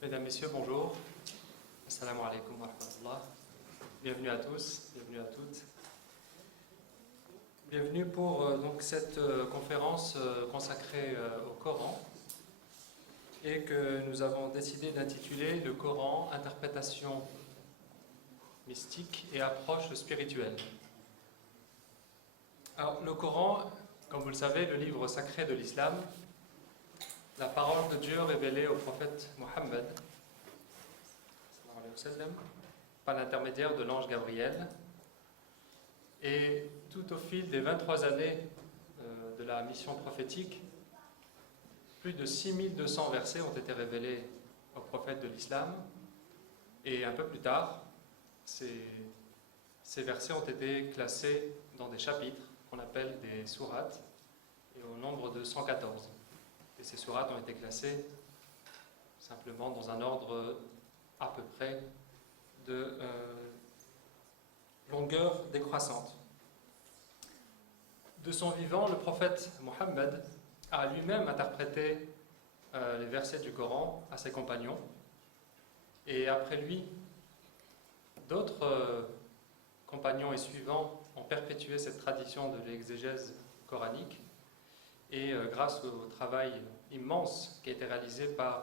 Mesdames, Messieurs, bonjour. Assalamu alaikum wa rahmatullah. Bienvenue à tous, bienvenue à toutes. Bienvenue pour donc cette conférence consacrée au Coran et que nous avons décidé d'intituler Le Coran, interprétation mystique et approche spirituelle. Alors, le Coran, comme vous le savez, le livre sacré de l'islam, la parole de Dieu révélée au prophète Mohammed par l'intermédiaire de l'ange Gabriel. Et tout au fil des 23 années de la mission prophétique, plus de 6200 versets ont été révélés au prophète de l'islam. Et un peu plus tard, ces versets ont été classés dans des chapitres qu'on appelle des sourates, et au nombre de 114. Et ces sourates ont été classées simplement dans un ordre à peu près de longueur décroissante. De son vivant, le prophète Mohammed a lui-même interprété les versets du Coran à ses compagnons. Et après lui, d'autres compagnons et suivants ont perpétué cette tradition de l'exégèse coranique. Et grâce au travail immense qui a été réalisé par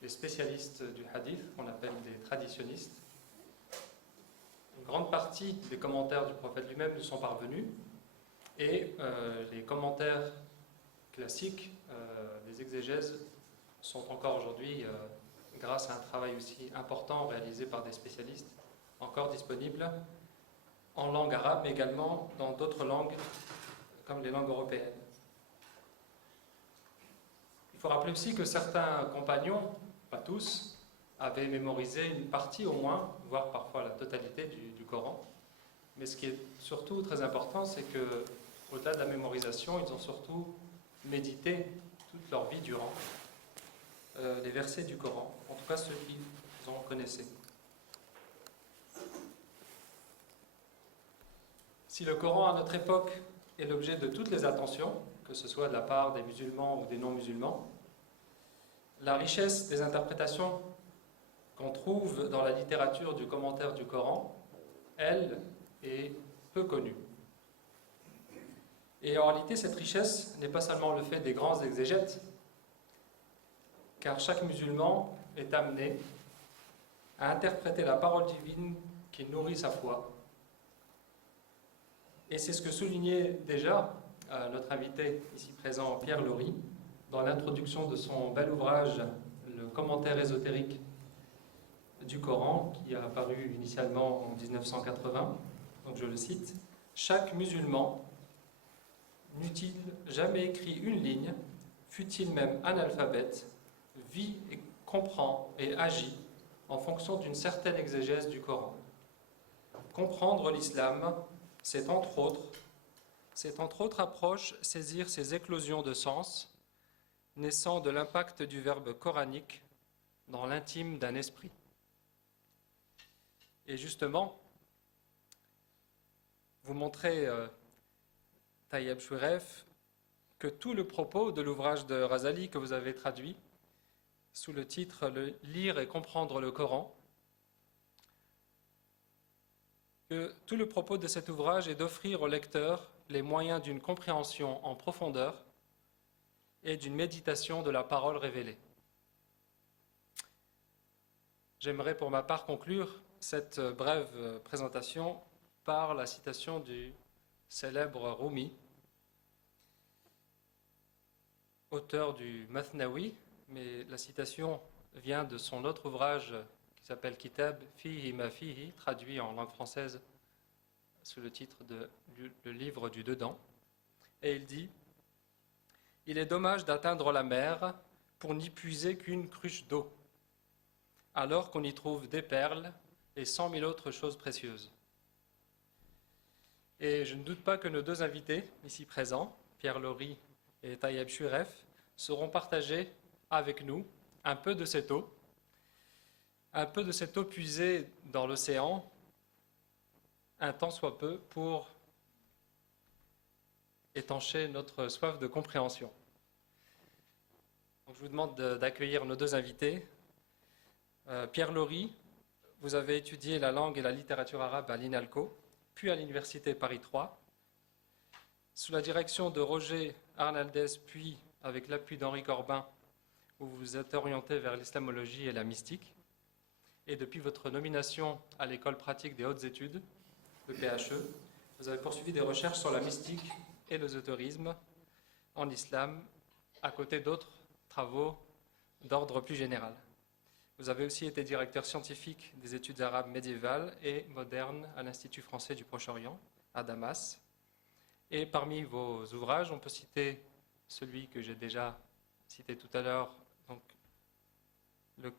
les spécialistes du hadith, qu'on appelle des traditionnistes, une grande partie des commentaires du prophète lui-même nous sont parvenus, et les commentaires classiques des exégèses sont encore aujourd'hui, grâce à un travail aussi important réalisé par des spécialistes, encore disponibles en langue arabe, mais également dans d'autres langues, comme les langues européennes. Il faut rappeler aussi que certains compagnons, pas tous, avaient mémorisé une partie au moins, voire parfois la totalité du Coran. Mais ce qui est surtout très important, c'est que, au-delà de la mémorisation, ils ont surtout médité toute leur vie durant les versets du Coran, en tout cas ceux qu'ils en connaissaient. Si le Coran à notre époque est l'objet de toutes les attentions, que ce soit de la part des musulmans ou des non-musulmans, la richesse des interprétations qu'on trouve dans la littérature du commentaire du Coran, elle, est peu connue. Et en réalité, cette richesse n'est pas seulement le fait des grands exégètes, car chaque musulman est amené à interpréter la parole divine qui nourrit sa foi. Et c'est ce que soulignait déjà notre invité ici présent, Pierre Laury, dans l'introduction de son bel ouvrage, le commentaire ésotérique du Coran, qui a apparu initialement en 1980. Donc je le cite: « Chaque musulman n'eût-il jamais écrit une ligne, fût-il même analphabète, vit et comprend et agit en fonction d'une certaine exégèse du Coran. Comprendre l'islam, c'est entre autres approches saisir ces éclosions de sens, naissant de l'impact du verbe coranique dans l'intime d'un esprit. » Et justement, vous montrez, Tayyab Choueref, que tout le propos de l'ouvrage de Razali que vous avez traduit sous le titre « Lire et comprendre le Coran », que tout le propos de cet ouvrage est d'offrir au lecteur les moyens d'une compréhension en profondeur et d'une méditation de la parole révélée. J'aimerais pour ma part conclure cette brève présentation par la citation du célèbre Rumi, auteur du Mathnawi, mais la citation vient de son autre ouvrage qui s'appelle Kitab Fihi ma Fihi, traduit en langue française sous le titre de Le livre du dedans. Et il dit: « Il est dommage d'atteindre la mer pour n'y puiser qu'une cruche d'eau, alors qu'on y trouve des perles et 100 000 autres choses précieuses. » Et je ne doute pas que nos deux invités, ici présents, Pierre Laury et Tayyab Choueref, sauront partager avec nous un peu de cette eau puisée dans l'océan, un tant soit peu, pour étancher notre soif de compréhension. Donc je vous demande d'accueillir nos deux invités. Pierre Laury, vous avez étudié la langue et la littérature arabe à l'INALCO, puis à l'Université Paris 3. Sous la direction de Roger Arnaldez, puis avec l'appui d'Henri Corbin, où vous vous êtes orienté vers l'islamologie et la mystique. Et depuis votre nomination à l'École pratique des hautes études, le PHE, vous avez poursuivi des recherches sur la mystique et l'ésotérisme en islam, à côté d'autres travaux d'ordre plus général. Vous avez aussi été directeur scientifique des études arabes médiévales et modernes à l'Institut français du Proche-Orient, à Damas. Et parmi vos ouvrages, on peut citer celui que j'ai déjà cité tout à l'heure, donc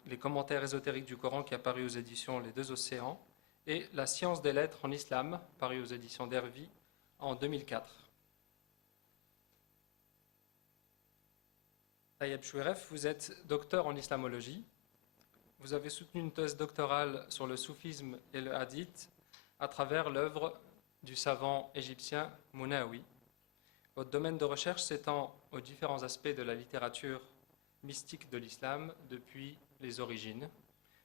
les commentaires ésotériques du Coran qui a paru aux éditions Les Deux Océans, et La science des lettres en islam, paru aux éditions d'Hervy en 2004. Tayeb Choueref, vous êtes docteur en islamologie. Vous avez soutenu une thèse doctorale sur le soufisme et le hadith à travers l'œuvre du savant égyptien Mounaoui. Votre domaine de recherche s'étend aux différents aspects de la littérature mystique de l'islam depuis les origines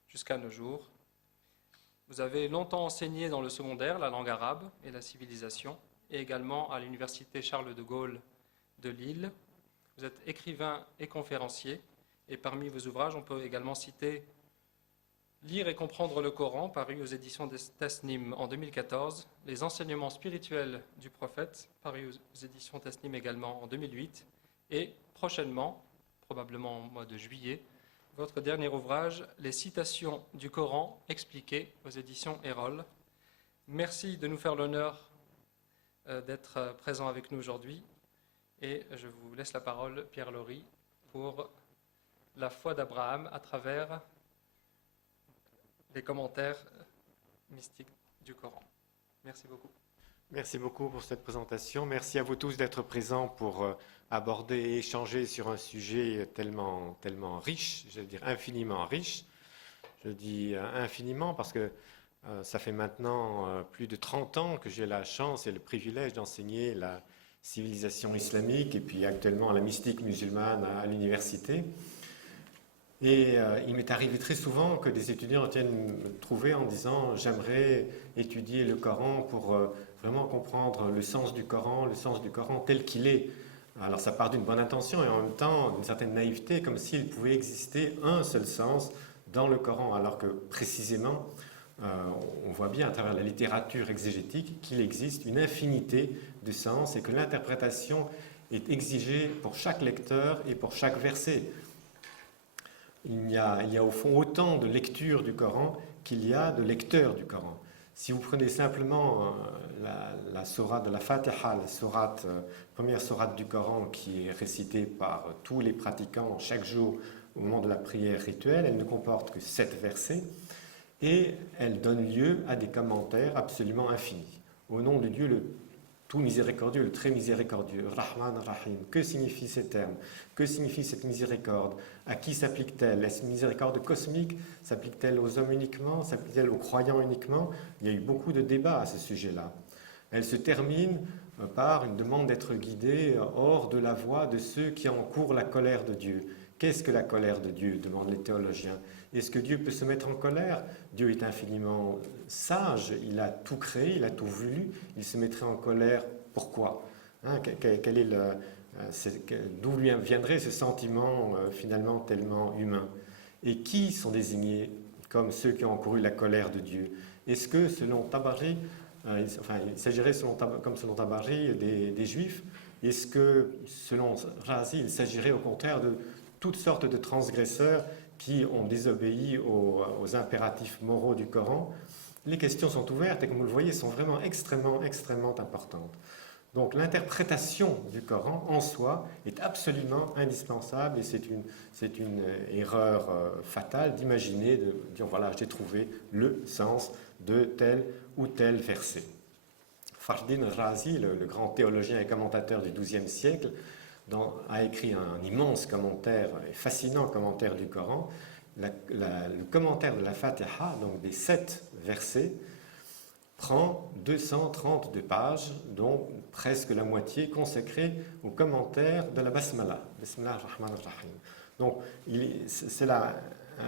jusqu'à nos jours. Vous avez longtemps enseigné dans le secondaire la langue arabe et la civilisation, et également à l'université Charles de Gaulle de Lille. Vous êtes écrivain et conférencier, et parmi vos ouvrages, on peut également citer Lire et comprendre le Coran, paru aux éditions des Tasnim en 2014, Les enseignements spirituels du prophète, paru aux éditions Tasnim également en 2008, et prochainement, probablement au mois de juillet, votre dernier ouvrage, Les citations du Coran expliquées aux éditions Erol. Merci de nous faire l'honneur d'être présent avec nous aujourd'hui, et je vous laisse la parole, Pierre Laury, pour la foi d'Abraham à travers les commentaires mystiques du Coran. Merci beaucoup. Merci beaucoup pour cette présentation. Merci à vous tous d'être présents pour aborder et échanger sur un sujet tellement riche, je veux dire infiniment riche. Je dis infiniment parce que ça fait maintenant plus de 30 ans que j'ai la chance et le privilège d'enseigner la civilisation islamique et puis actuellement la mystique musulmane à l'université. Et il m'est arrivé très souvent que des étudiants viennent me trouver en disant « j'aimerais étudier le Coran pour vraiment comprendre le sens du Coran tel qu'il est ». Alors ça part d'une bonne intention et en même temps d'une certaine naïveté, comme s'il pouvait exister un seul sens dans le Coran, alors que précisément, on voit bien à travers la littérature exégétique qu'il existe une infinité de sens et que l'interprétation est exigée pour chaque lecteur et pour chaque verset. Il y a au fond autant de lectures du Coran qu'il y a de lecteurs du Coran. Si vous prenez simplement la sourate de la Fatiha, la première sourate du Coran qui est récitée par tous les pratiquants chaque jour au moment de la prière rituelle, elle ne comporte que 7 versets et elle donne lieu à des commentaires absolument infinis. Au nom de Dieu, le tout miséricordieux, le très miséricordieux, Rahman Rahim. Que signifient ces termes? Que signifie cette miséricorde? À qui s'applique-t-elle? Est-ce une miséricorde cosmique? S'applique-t-elle aux hommes uniquement? S'applique-t-elle aux croyants uniquement? Il y a eu beaucoup de débats à ce sujet-là. Elle se termine par une demande d'être guidé hors de la voie de ceux qui encourent la colère de Dieu. Qu'est-ce que la colère de Dieu? Demandent les théologiens. Est-ce que Dieu peut se mettre en colère? Dieu est infiniment sage, il a tout créé, il a tout voulu, il se mettrait en colère. Pourquoi? D'où lui viendrait ce sentiment finalement tellement humain? Et qui sont désignés comme ceux qui ont encouru la colère de Dieu? Est-ce que selon Tabari, il s'agirait comme selon Tabari des Juifs? Est-ce que selon Razi, il s'agirait au contraire de toutes sortes de transgresseurs qui ont désobéi aux impératifs moraux du Coran? Les questions sont ouvertes et comme vous le voyez, sont vraiment extrêmement importantes. Donc l'interprétation du Coran en soi est absolument indispensable et c'est une erreur fatale d'imaginer, de dire voilà, j'ai trouvé le sens de tel ou tel verset. Fardin Razi, le grand théologien et commentateur du XIIe siècle, a écrit un immense commentaire, un fascinant commentaire du Coran. Le commentaire de la Fatiha, donc des 7 versets, prend 232 pages, dont presque la moitié consacrée au commentaire de la Basmala, Bismillah ar-Rahman ar-Rahim. Donc c'est là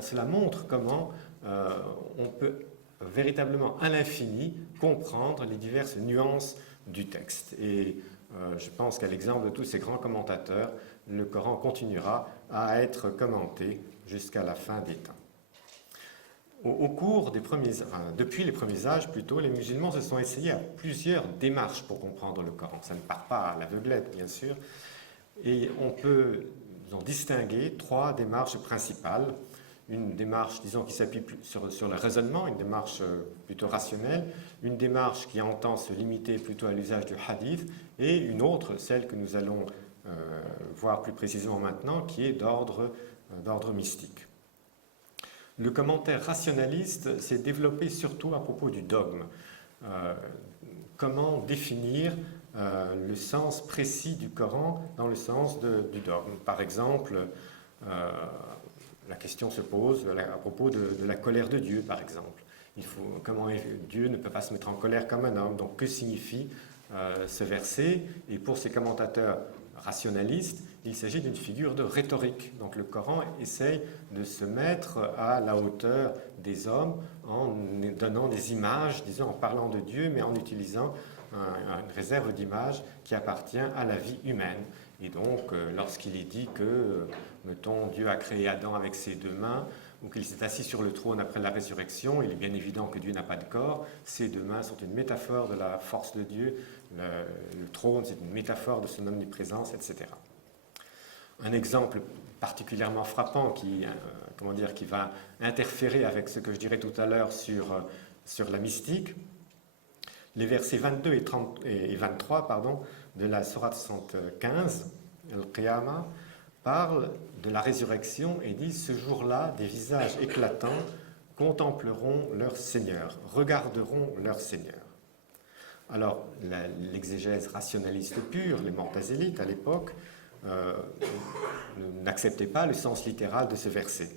cela montre comment on peut véritablement à l'infini comprendre les diverses nuances du texte. Et je pense qu'à l'exemple de tous ces grands commentateurs, le Coran continuera à être commenté jusqu'à la fin des temps. Au cours depuis les premiers âges plutôt, les musulmans se sont essayés à plusieurs démarches pour comprendre le Coran. Ça ne part pas à l'aveuglette, bien sûr, et on peut en distinguer 3 démarches principales. Une démarche, disons, qui s'appuie sur le raisonnement, une démarche plutôt rationnelle, une démarche qui entend se limiter plutôt à l'usage du hadith, et une autre, celle que nous allons voir plus précisément maintenant, qui est d'ordre mystique. Le commentaire rationaliste s'est développé surtout à propos du dogme. Comment définir le sens précis du Coran dans le sens du dogme. Par exemple, la question se pose à propos de la colère de Dieu, par exemple. Comment Dieu ne peut pas se mettre en colère comme un homme. Donc, que signifie ce verset? Et pour ces commentateurs rationalistes, il s'agit d'une figure de rhétorique. Donc, le Coran essaye de se mettre à la hauteur des hommes en donnant des images, disons en parlant de Dieu, mais en utilisant une réserve d'images qui appartient à la vie humaine. Et donc, lorsqu'il est dit que, mettons, Dieu a créé Adam avec ses 2 mains, ou qu'il s'est assis sur le trône après la résurrection, il est bien évident que Dieu n'a pas de corps. Ces 2 mains sont une métaphore de la force de Dieu. Le trône, c'est une métaphore de son omniprésence, etc. Un exemple particulièrement frappant qui va interférer avec ce que je dirais tout à l'heure sur la mystique, les versets 22 et 23 de la sourate 75, Al-Qiyamah, parlent de la résurrection et disent « Ce jour-là, des visages éclatants contempleront leur Seigneur, regarderont leur Seigneur. » Alors, l'exégèse rationaliste pure, les Mu'tazilites à l'époque, n'acceptaient pas le sens littéral de ce verset.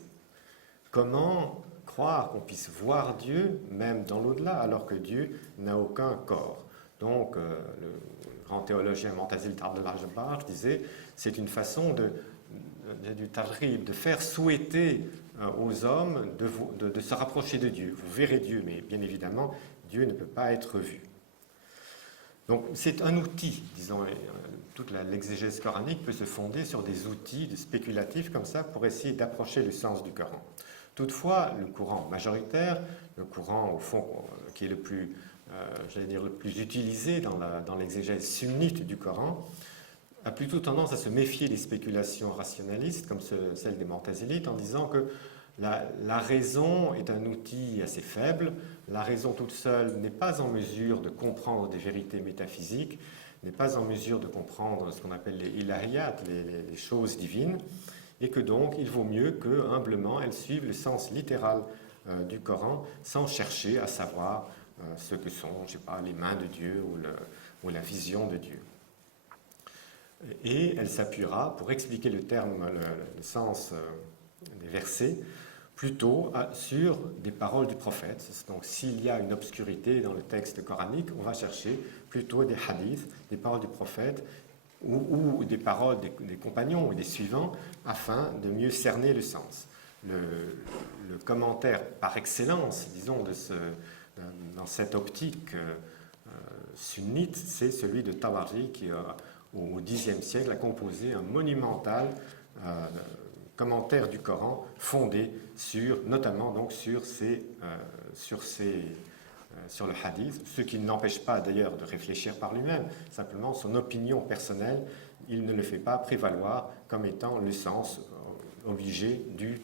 Comment croire qu'on puisse voir Dieu, même dans l'au-delà, alors que Dieu n'a aucun corps? Donc, le grand théologien Mu'tazili Abdullah Jabbar disait c'est une façon du targhib, de faire souhaiter aux hommes de se rapprocher de Dieu. Vous verrez Dieu, mais bien évidemment, Dieu ne peut pas être vu. Donc, c'est un outil, disons, toute l'exégèse coranique peut se fonder sur des outils spéculatifs comme ça pour essayer d'approcher le sens du Coran. Toutefois, le courant majoritaire, le courant au fond qui est le plus utilisé dans l'exégèse sunnite du Coran, a plutôt tendance à se méfier des spéculations rationalistes comme celle des Mu'tazilites en disant que la raison est un outil assez faible, la raison toute seule n'est pas en mesure de comprendre des vérités métaphysiques, n'est pas en mesure de comprendre ce qu'on appelle les ilahiyat, les choses divines, et que donc il vaut mieux que, humblement, elles suivent le sens littéral du Coran sans chercher à savoir ce que sont, je sais pas, les mains de Dieu ou la vision de Dieu. Et elle s'appuiera, pour expliquer le sens des versets, plutôt sur des paroles du prophète. Donc s'il y a une obscurité dans le texte coranique, on va chercher plutôt des hadiths, des paroles du prophète, ou des paroles des compagnons ou des suivants, afin de mieux cerner le sens. Le commentaire par excellence, disons, dans cette optique sunnite, c'est celui de Tabari qui, au Xe siècle, a composé un monumental commentaire du Coran fondé notamment donc sur le hadith, ce qui ne l'empêche pas d'ailleurs de réfléchir par lui-même, simplement son opinion personnelle, il ne le fait pas prévaloir comme étant le sens obligé du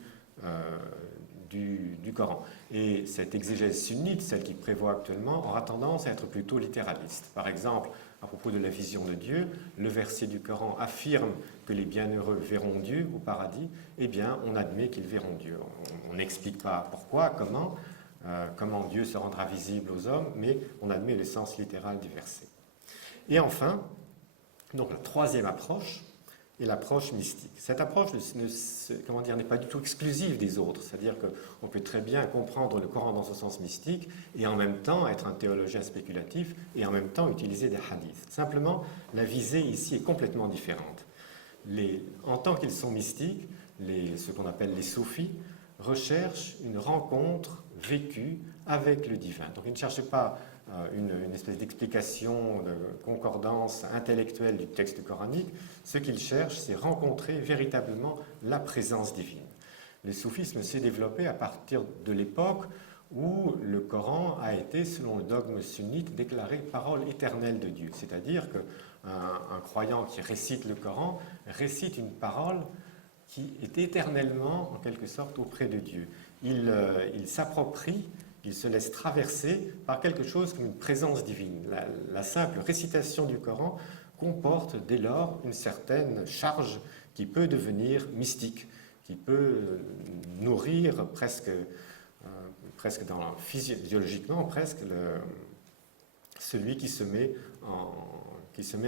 Coran. Et cette exégèse sunnite, celle qui prévaut actuellement, aura tendance à être plutôt littéraliste. Par exemple, à propos de la vision de Dieu, le verset du Coran affirme que les bienheureux verront Dieu au paradis, eh bien, on admet qu'ils verront Dieu. On n'explique pas pourquoi, comment Dieu se rendra visible aux hommes, mais on admet le sens littéral du verset. Et enfin, donc la troisième approche est l'approche mystique. Cette approche n'est pas du tout exclusive des autres, c'est-à-dire qu'on peut très bien comprendre le Coran dans ce sens mystique et en même temps être un théologien spéculatif et en même temps utiliser des hadiths. Simplement, la visée ici est complètement différente. En tant qu'ils sont mystiques, ce qu'on appelle les soufis, recherche une rencontre vécue avec le divin. Donc il ne cherche pas une espèce d'explication, de concordance intellectuelle du texte coranique. Ce qu'il cherche, c'est rencontrer véritablement la présence divine. Le soufisme s'est développé à partir de l'époque où le Coran a été, selon le dogme sunnite, déclaré parole éternelle de Dieu. C'est-à-dire qu'un croyant qui récite le Coran récite une parole qui est éternellement, en quelque sorte, auprès de Dieu. Il s'approprie, il se laisse traverser par quelque chose comme une présence divine. La simple récitation du Coran comporte dès lors une certaine charge qui peut devenir mystique, qui peut nourrir presque physiologiquement, celui qui se met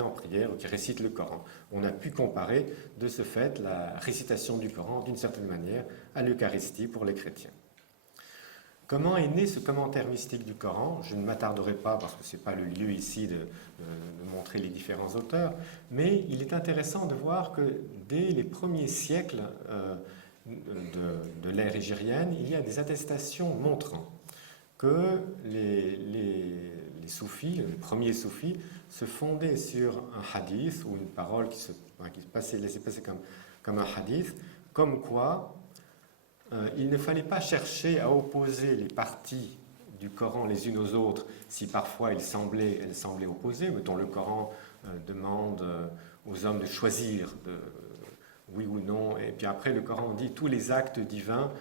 en prière ou qui récite le Coran. On a pu comparer de ce fait la récitation du Coran d'une certaine manière à l'Eucharistie pour les chrétiens. Comment est né ce commentaire mystique du Coran? Je ne m'attarderai pas parce que ce n'est pas le lieu ici de montrer les différents auteurs, mais il est intéressant de voir que dès les premiers siècles de l'ère hégérienne, il y a des attestations montrant que les soufis, les premiers soufis, se fondaient sur un hadith ou une parole qui se laissait passer comme un hadith, comme quoi il ne fallait pas chercher à opposer les parties du Coran les unes aux autres si parfois elles semblaient opposées. Mettons, le Coran demande aux hommes de choisir oui ou non, et puis après le Coran dit tous les actes divins,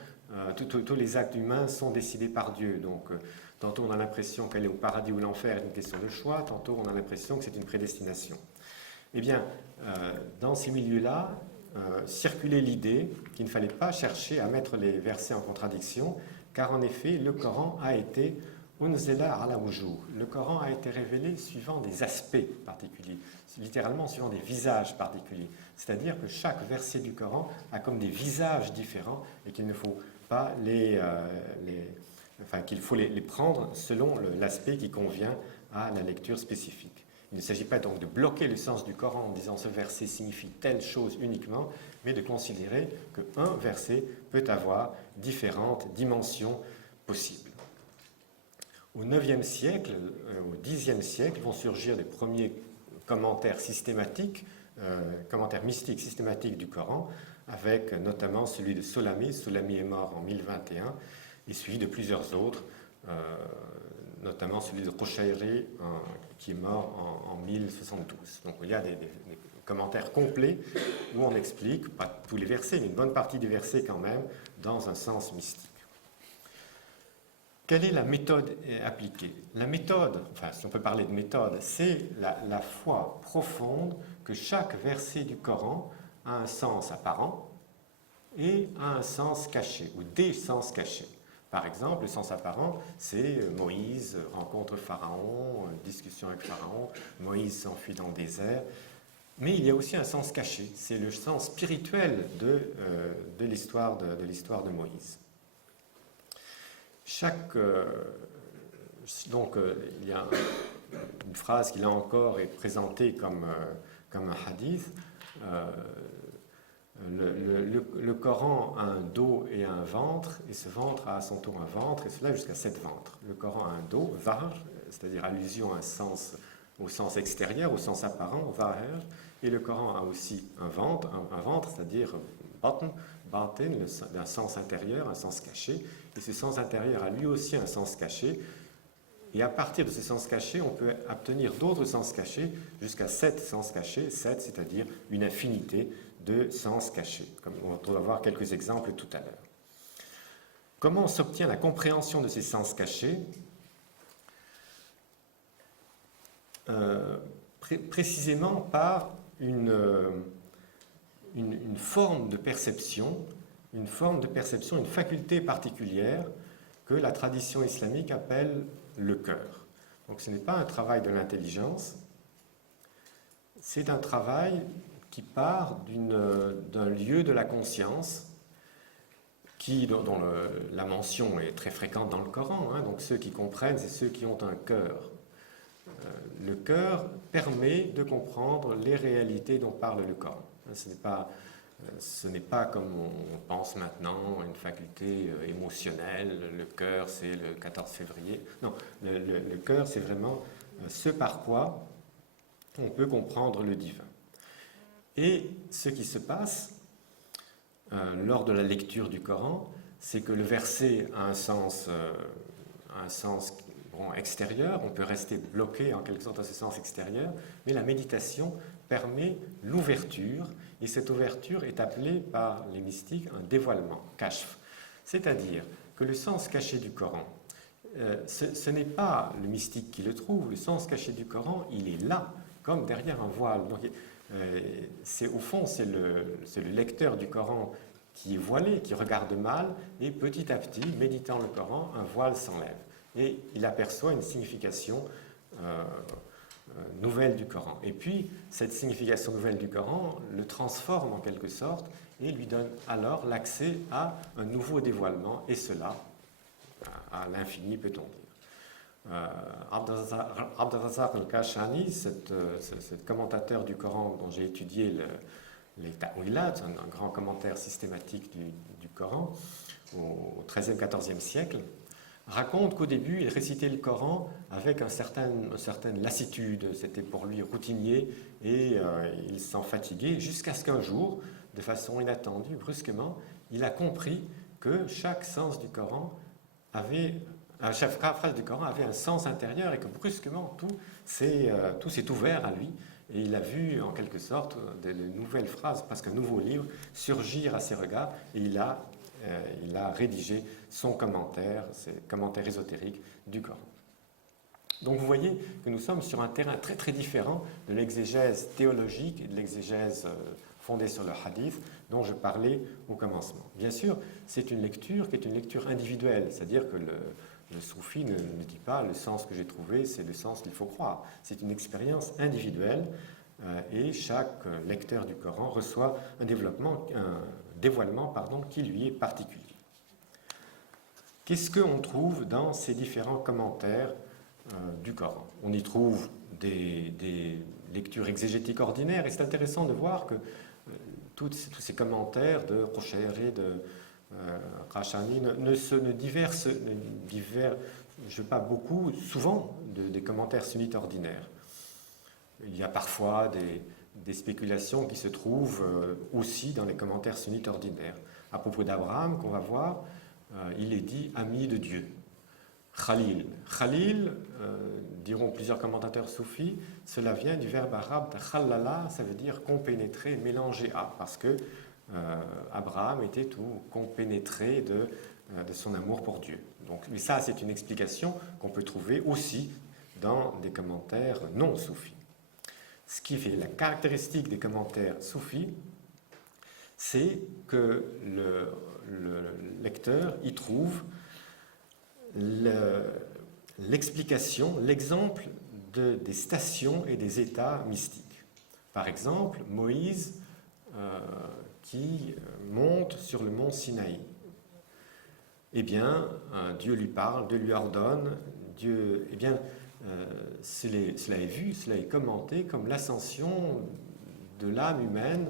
tous les actes humains sont décidés par Dieu. Donc tantôt on a l'impression qu'elle est au paradis ou l'enfer, c'est une question de choix, tantôt on a l'impression que c'est une prédestination. Eh bien, dans ces milieux-là, circulait l'idée qu'il ne fallait pas chercher à mettre les versets en contradiction, car en effet, le Coran a été unzila ala wujuh. Le Coran a été révélé suivant des aspects particuliers, littéralement suivant des visages particuliers. C'est-à-dire que chaque verset du Coran a comme des visages différents et qu'il ne faut pas qu'il faut les prendre selon l'aspect qui convient à la lecture spécifique. Il ne s'agit pas donc de bloquer le sens du Coran en disant ce verset signifie telle chose uniquement, mais de considérer qu'un verset peut avoir différentes dimensions possibles. Au IXe siècle, au Xe siècle, vont surgir les premiers commentaires systématiques, commentaires mystiques systématiques du Coran, avec notamment celui de Solami. Solami est mort en 1021, et suivi de plusieurs autres, notamment celui de Qushayri, qui est mort en 1072. Donc il y a des commentaires complets où on explique, pas tous les versets, mais une bonne partie des versets quand même, dans un sens mystique. Quelle est la méthode appliquée? La méthode, enfin si on peut parler de méthode, c'est la foi profonde que chaque verset du Coran a un sens apparent et a un sens caché, ou des sens cachés. Par exemple, le sens apparent, c'est Moïse rencontre Pharaon, discussion avec Pharaon, Moïse s'enfuit dans le désert. Mais il y a aussi un sens caché, c'est le sens spirituel de l'histoire de Moïse. Il y a une phrase qui là encore est présentée comme un hadith. Le Coran a un dos et un ventre, et ce ventre a à son tour un ventre, et cela jusqu'à 7 ventres. Le Coran a un dos, zahar, c'est-à-dire allusion au sens extérieur, au sens apparent, zahar, et le Coran a aussi un ventre, c'est-à-dire batin, d'un sens intérieur, un sens caché, et ce sens intérieur a lui aussi un sens caché, et à partir de ce sens caché, on peut obtenir d'autres sens cachés, jusqu'à 7 sens cachés, 7, c'est-à-dire une infinité de sens cachés, comme on va voir quelques exemples tout à l'heure. Comment s'obtient la compréhension de ces sens cachés? Précisément par une forme de perception, une faculté particulière que la tradition islamique appelle le cœur. Donc ce n'est pas un travail de l'intelligence, c'est un travail qui part d'un lieu de la conscience dont la mention est très fréquente dans le Coran. Donc ceux qui comprennent, c'est ceux qui ont un cœur. Le cœur permet de comprendre les réalités dont parle le Coran. Ce n'est pas ce n'est pas comme on pense maintenant, une faculté émotionnelle, le cœur c'est le 14 février. Non, le cœur c'est vraiment ce par quoi on peut comprendre le divin. Et ce qui se passe lors de la lecture du Coran, c'est que le verset a un sens extérieur, on peut rester bloqué en quelque sorte à ce sens extérieur, mais la méditation permet l'ouverture, et cette ouverture est appelée par les mystiques un dévoilement, kashf. C'est-à-dire que le sens caché du Coran, ce n'est pas le mystique qui le trouve, le sens caché du Coran, il est là, comme derrière un voile. Donc, au fond, c'est le lecteur du Coran qui est voilé, qui regarde mal, et petit à petit, méditant le Coran, un voile s'enlève. Et il aperçoit une signification nouvelle du Coran. Et puis, cette signification nouvelle du Coran le transforme en quelque sorte et lui donne alors l'accès à un nouveau dévoilement, et cela à l'infini, peut-on dire. Abd al-Razak al-Kashani, cet commentateur du Coran dont j'ai étudié les ta'wilat, un grand commentaire systématique du Coran au XIIIe, XIVe siècle, raconte qu'au début, il récitait le Coran avec une certaine lassitude. C'était pour lui routinier et il s'en fatiguait jusqu'à ce qu'un jour, de façon inattendue, brusquement, il a compris que chaque sens du Coran chaque phrase du Coran avait un sens intérieur et que brusquement tout s'est ouvert à lui et il a vu en quelque sorte de nouvelles phrases, presque un nouveau livre, surgir à ses regards et il a rédigé son commentaire, ses commentaires ésotériques du Coran. Donc vous voyez que nous sommes sur un terrain très très différent de l'exégèse théologique et de l'exégèse fondée sur le hadith dont je parlais au commencement. Bien sûr, c'est une lecture qui est une lecture individuelle, c'est-à-dire que le soufi ne dit pas le sens que j'ai trouvé, c'est le sens qu'il faut croire. C'est une expérience individuelle et chaque lecteur du Coran reçoit un dévoilement qui lui est particulier. Qu'est-ce qu'on trouve dans ces différents commentaires du Coran? On y trouve des lectures exégétiques ordinaires et c'est intéressant de voir que tous ces commentaires de Qushayri, de Kashani ne divergent pas beaucoup, souvent, des commentaires sunnites ordinaires. Il y a parfois des spéculations qui se trouvent aussi dans les commentaires sunnites ordinaires. À propos d'Abraham, qu'on va voir, il est dit ami de Dieu. Khalil. Khalil, diront plusieurs commentateurs soufis, cela vient du verbe arabe khallala, ça veut dire compénétrer, mélanger à, parce que Abraham était tout compénétré de son amour pour Dieu. Donc ça, c'est une explication qu'on peut trouver aussi dans des commentaires non soufis. Ce qui fait la caractéristique des commentaires soufis, c'est que le lecteur y trouve l'explication, l'exemple des stations et des états mystiques. Par exemple, Moïse qui monte sur le mont Sinaï. Eh bien, Dieu lui parle, Dieu lui ordonne, cela est vu, cela est commenté comme l'ascension de l'âme humaine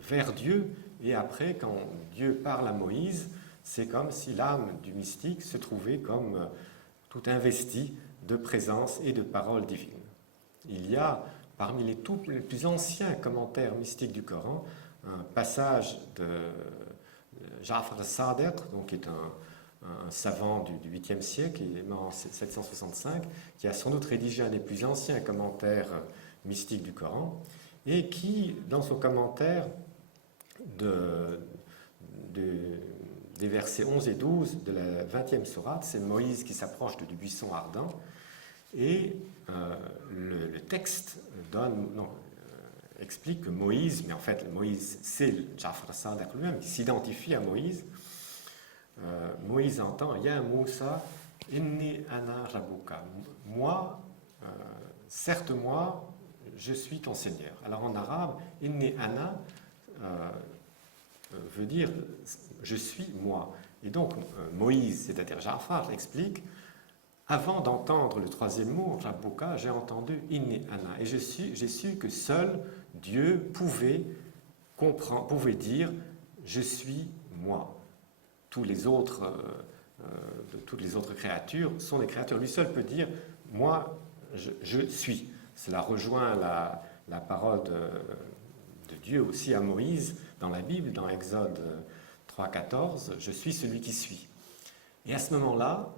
vers Dieu. Et après, quand Dieu parle à Moïse, c'est comme si l'âme du mystique se trouvait comme tout investie de présence et de paroles divines. Il y a, parmi les plus anciens commentaires mystiques du Coran, un passage de Ja'far al-Sadiq, qui est un savant du 8e siècle, il est mort en 765, qui a sans doute rédigé un des plus anciens commentaires mystiques du Coran, et qui, dans son commentaire des versets 11 et 12 de la 20e sourate, c'est Moïse qui s'approche du buisson ardent, et le texte explique que Moïse, mais en fait Moïse c'est Ja'far al-Sadiq lui-même, qui s'identifie à Moïse. Moïse entend « Ya Moussa, inni ana rabbuka » moi, certes moi, je suis ton Seigneur. Alors en arabe, « inni ana » veut dire « je suis moi ». Et donc Moïse, c'est-à-dire Ja'far, explique « avant d'entendre le troisième mot, rabbuka, j'ai entendu « inni ana » et j'ai su que seul Dieu pouvait pouvait dire « je suis moi ». Toutes les autres créatures sont des créatures. Lui seul peut dire « moi, je suis ». Cela rejoint la parole de Dieu aussi à Moïse dans la Bible, dans Exode 3,14, « je suis celui qui suis ». Et à ce moment-là,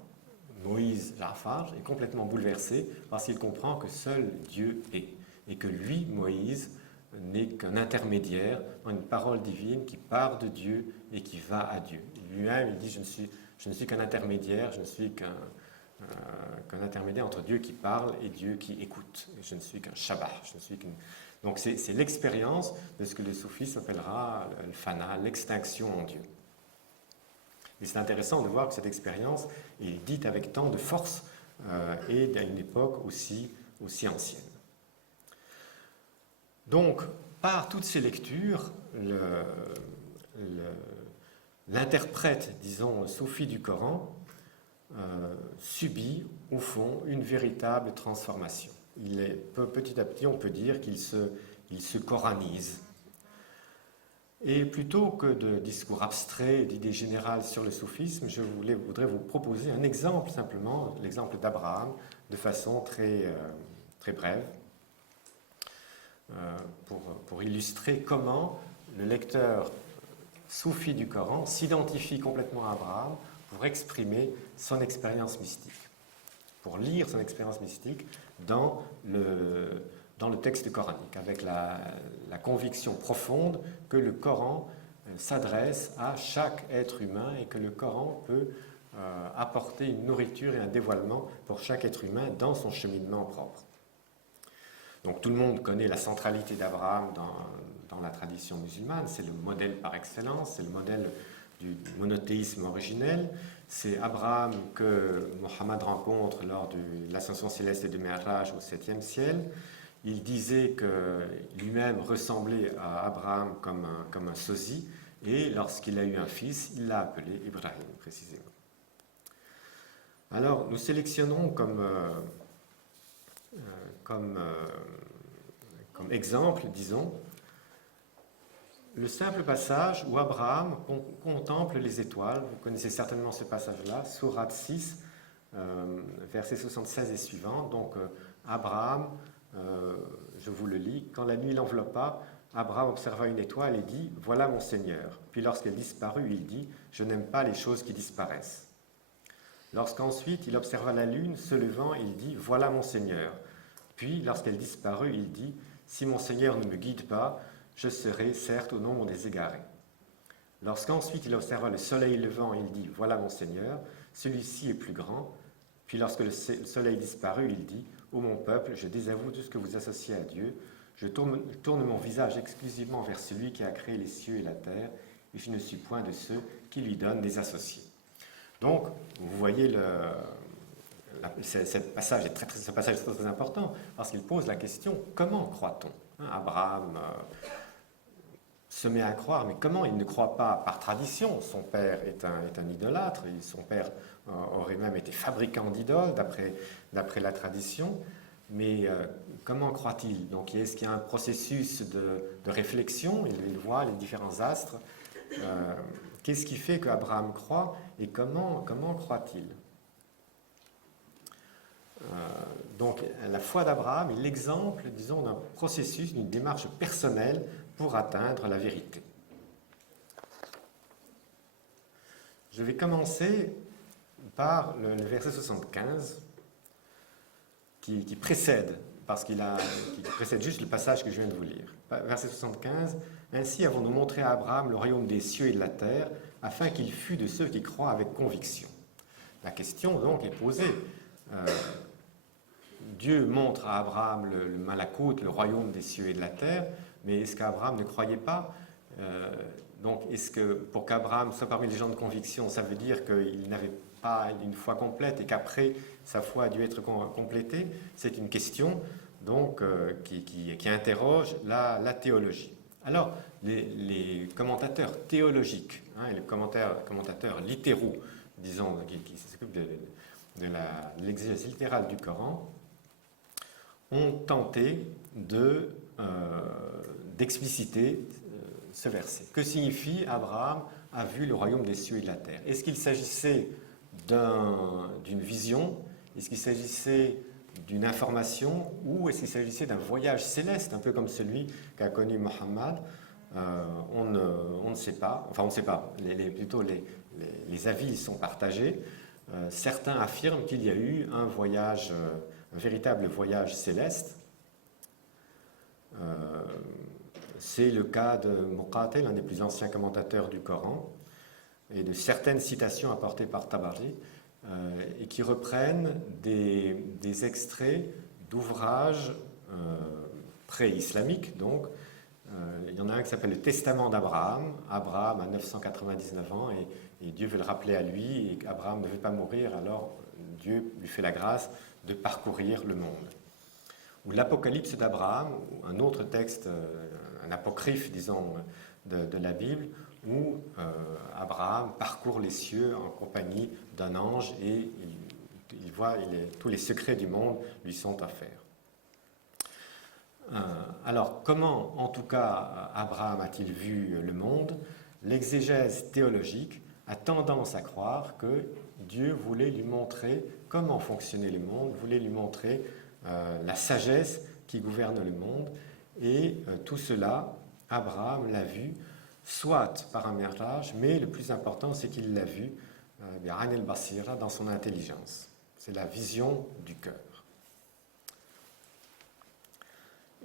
Moïse, Jafar, est complètement bouleversé parce qu'il comprend que seul Dieu est et que lui, Moïse, n'est qu'un intermédiaire dans une parole divine qui part de Dieu et qui va à Dieu. Lui-même, il dit, je ne suis qu'un intermédiaire, je ne suis qu'un intermédiaire entre Dieu qui parle et Dieu qui écoute. Je ne suis qu'un Shabbat, je ne suis qu'une... Donc c'est l'expérience de ce que le soufisme appellera le fana, l'extinction en Dieu. Et c'est intéressant de voir que cette expérience est dite avec tant de force et à une époque aussi ancienne. Donc, par toutes ces lectures, l'interprète, disons, soufi du Coran, subit, au fond, une véritable transformation. Petit à petit, on peut dire qu'il se coranise. Et plutôt que de discours abstraits, d'idées générales sur le soufisme, je voudrais vous proposer un exemple, simplement, l'exemple d'Abraham, de façon très brève, pour illustrer comment le lecteur soufi du Coran s'identifie complètement à Abraham pour exprimer son expérience mystique, pour lire son expérience mystique dans le texte coranique, avec la conviction profonde que le Coran s'adresse à chaque être humain et que le Coran peut apporter une nourriture et un dévoilement pour chaque être humain dans son cheminement propre. Donc tout le monde connaît la centralité d'Abraham dans la tradition musulmane, c'est le modèle par excellence, c'est le modèle du monothéisme originel. C'est Abraham que Mohammed rencontre lors de l'ascension céleste et du Mi'raj au 7e ciel. Il disait que lui-même ressemblait à Abraham comme un sosie, et lorsqu'il a eu un fils, il l'a appelé Ibrahim, précisément. Alors, nous sélectionnons comme exemple, disons, le simple passage où Abraham contemple les étoiles. Vous connaissez certainement ce passage-là, Sourate 6, versets 76 et suivants. Donc, Abraham, je vous le lis, quand la nuit l'enveloppa, Abraham observa une étoile et dit « Voilà mon Seigneur ». Puis lorsqu'elle disparut, il dit « Je n'aime pas les choses qui disparaissent ». Lorsqu'ensuite il observa la lune se levant, il dit « Voilà mon Seigneur ». Puis lorsqu'elle disparut, il dit « Si mon Seigneur ne me guide pas, je serai certes au nombre des égarés ». Lorsqu'ensuite il observa le soleil levant, il dit « Voilà mon Seigneur, celui-ci est plus grand ». Puis lorsque le soleil disparut, il dit « Ô mon peuple, je désavoue tout ce que vous associez à Dieu. Je tourne mon visage exclusivement vers celui qui a créé les cieux et la terre, et je ne suis point de ceux qui lui donnent des associés. » Donc, vous voyez, ce passage est très important, parce qu'il pose la question, comment croit-on ? Abraham se met à croire, mais comment il ne croit pas par tradition? Son père est un idolâtre, et son père aurait même été fabricant d'idoles, d'après la tradition. Mais comment croit-il? Donc, est-ce qu'il y a un processus de réflexion? Il voit les différents astres. Qu'est-ce qui fait qu'Abraham croit et comment croit-il? Donc, la foi d'Abraham est l'exemple, disons, d'un processus, d'une démarche personnelle pour atteindre la vérité. Je vais commencer par le verset 75 qui précède, qui précède juste le passage que je viens de vous lire. Verset 75, « Ainsi avons-nous montré à Abraham le royaume des cieux et de la terre, afin qu'il fût de ceux qui croient avec conviction. » La question donc est posée. Dieu montre à Abraham le Malakout, le royaume des cieux et de la terre, mais est-ce qu'Abraham ne croyait pas? Donc, est-ce que pour qu'Abraham soit parmi les gens de conviction, ça veut dire qu'il n'avait pas une foi complète et qu'après, sa foi a dû être complétée? C'est une question donc, qui interroge la théologie. Alors, les commentateurs théologiques, et les commentateurs littéraux, disons, qui s'occupent de l'exégèse littérale du Coran, ont tenté d'expliciter ce verset. Que signifie Abraham a vu le royaume des cieux et de la terre? Est-ce qu'il s'agissait d'une vision? Est-ce qu'il s'agissait d'une information? Ou est-ce qu'il s'agissait d'un voyage céleste, un peu comme celui qu'a connu Mohammed? On ne sait pas. Enfin, on ne sait pas. Plutôt, les avis sont partagés. Certains affirment qu'il y a eu un voyage, un véritable voyage céleste. C'est le cas de Muqatil, l'un des plus anciens commentateurs du Coran, et de certaines citations apportées par Tabari, et qui reprennent des extraits d'ouvrages pré-islamiques. Donc, il y en a un qui s'appelle le Testament d'Abraham. Abraham a 999 ans et Dieu veut le rappeler à lui, et Abraham ne veut pas mourir, alors Dieu lui fait la grâce de parcourir le monde. Ou l'Apocalypse d'Abraham, ou un autre texte, un apocryphe, disons, de la Bible, où Abraham parcourt les cieux en compagnie d'un ange et il voit tous les secrets du monde lui sont offerts. Alors, comment, en tout cas, Abraham a-t-il vu le monde? L'exégèse théologique a tendance à croire que Dieu voulait lui montrer comment fonctionnait le monde, voulait lui montrer la sagesse qui gouverne le monde, et tout cela, Abraham l'a vu, soit par un mirage, mais le plus important, c'est qu'il l'a vu Ayn el-Basira, dans son intelligence. C'est la vision du cœur.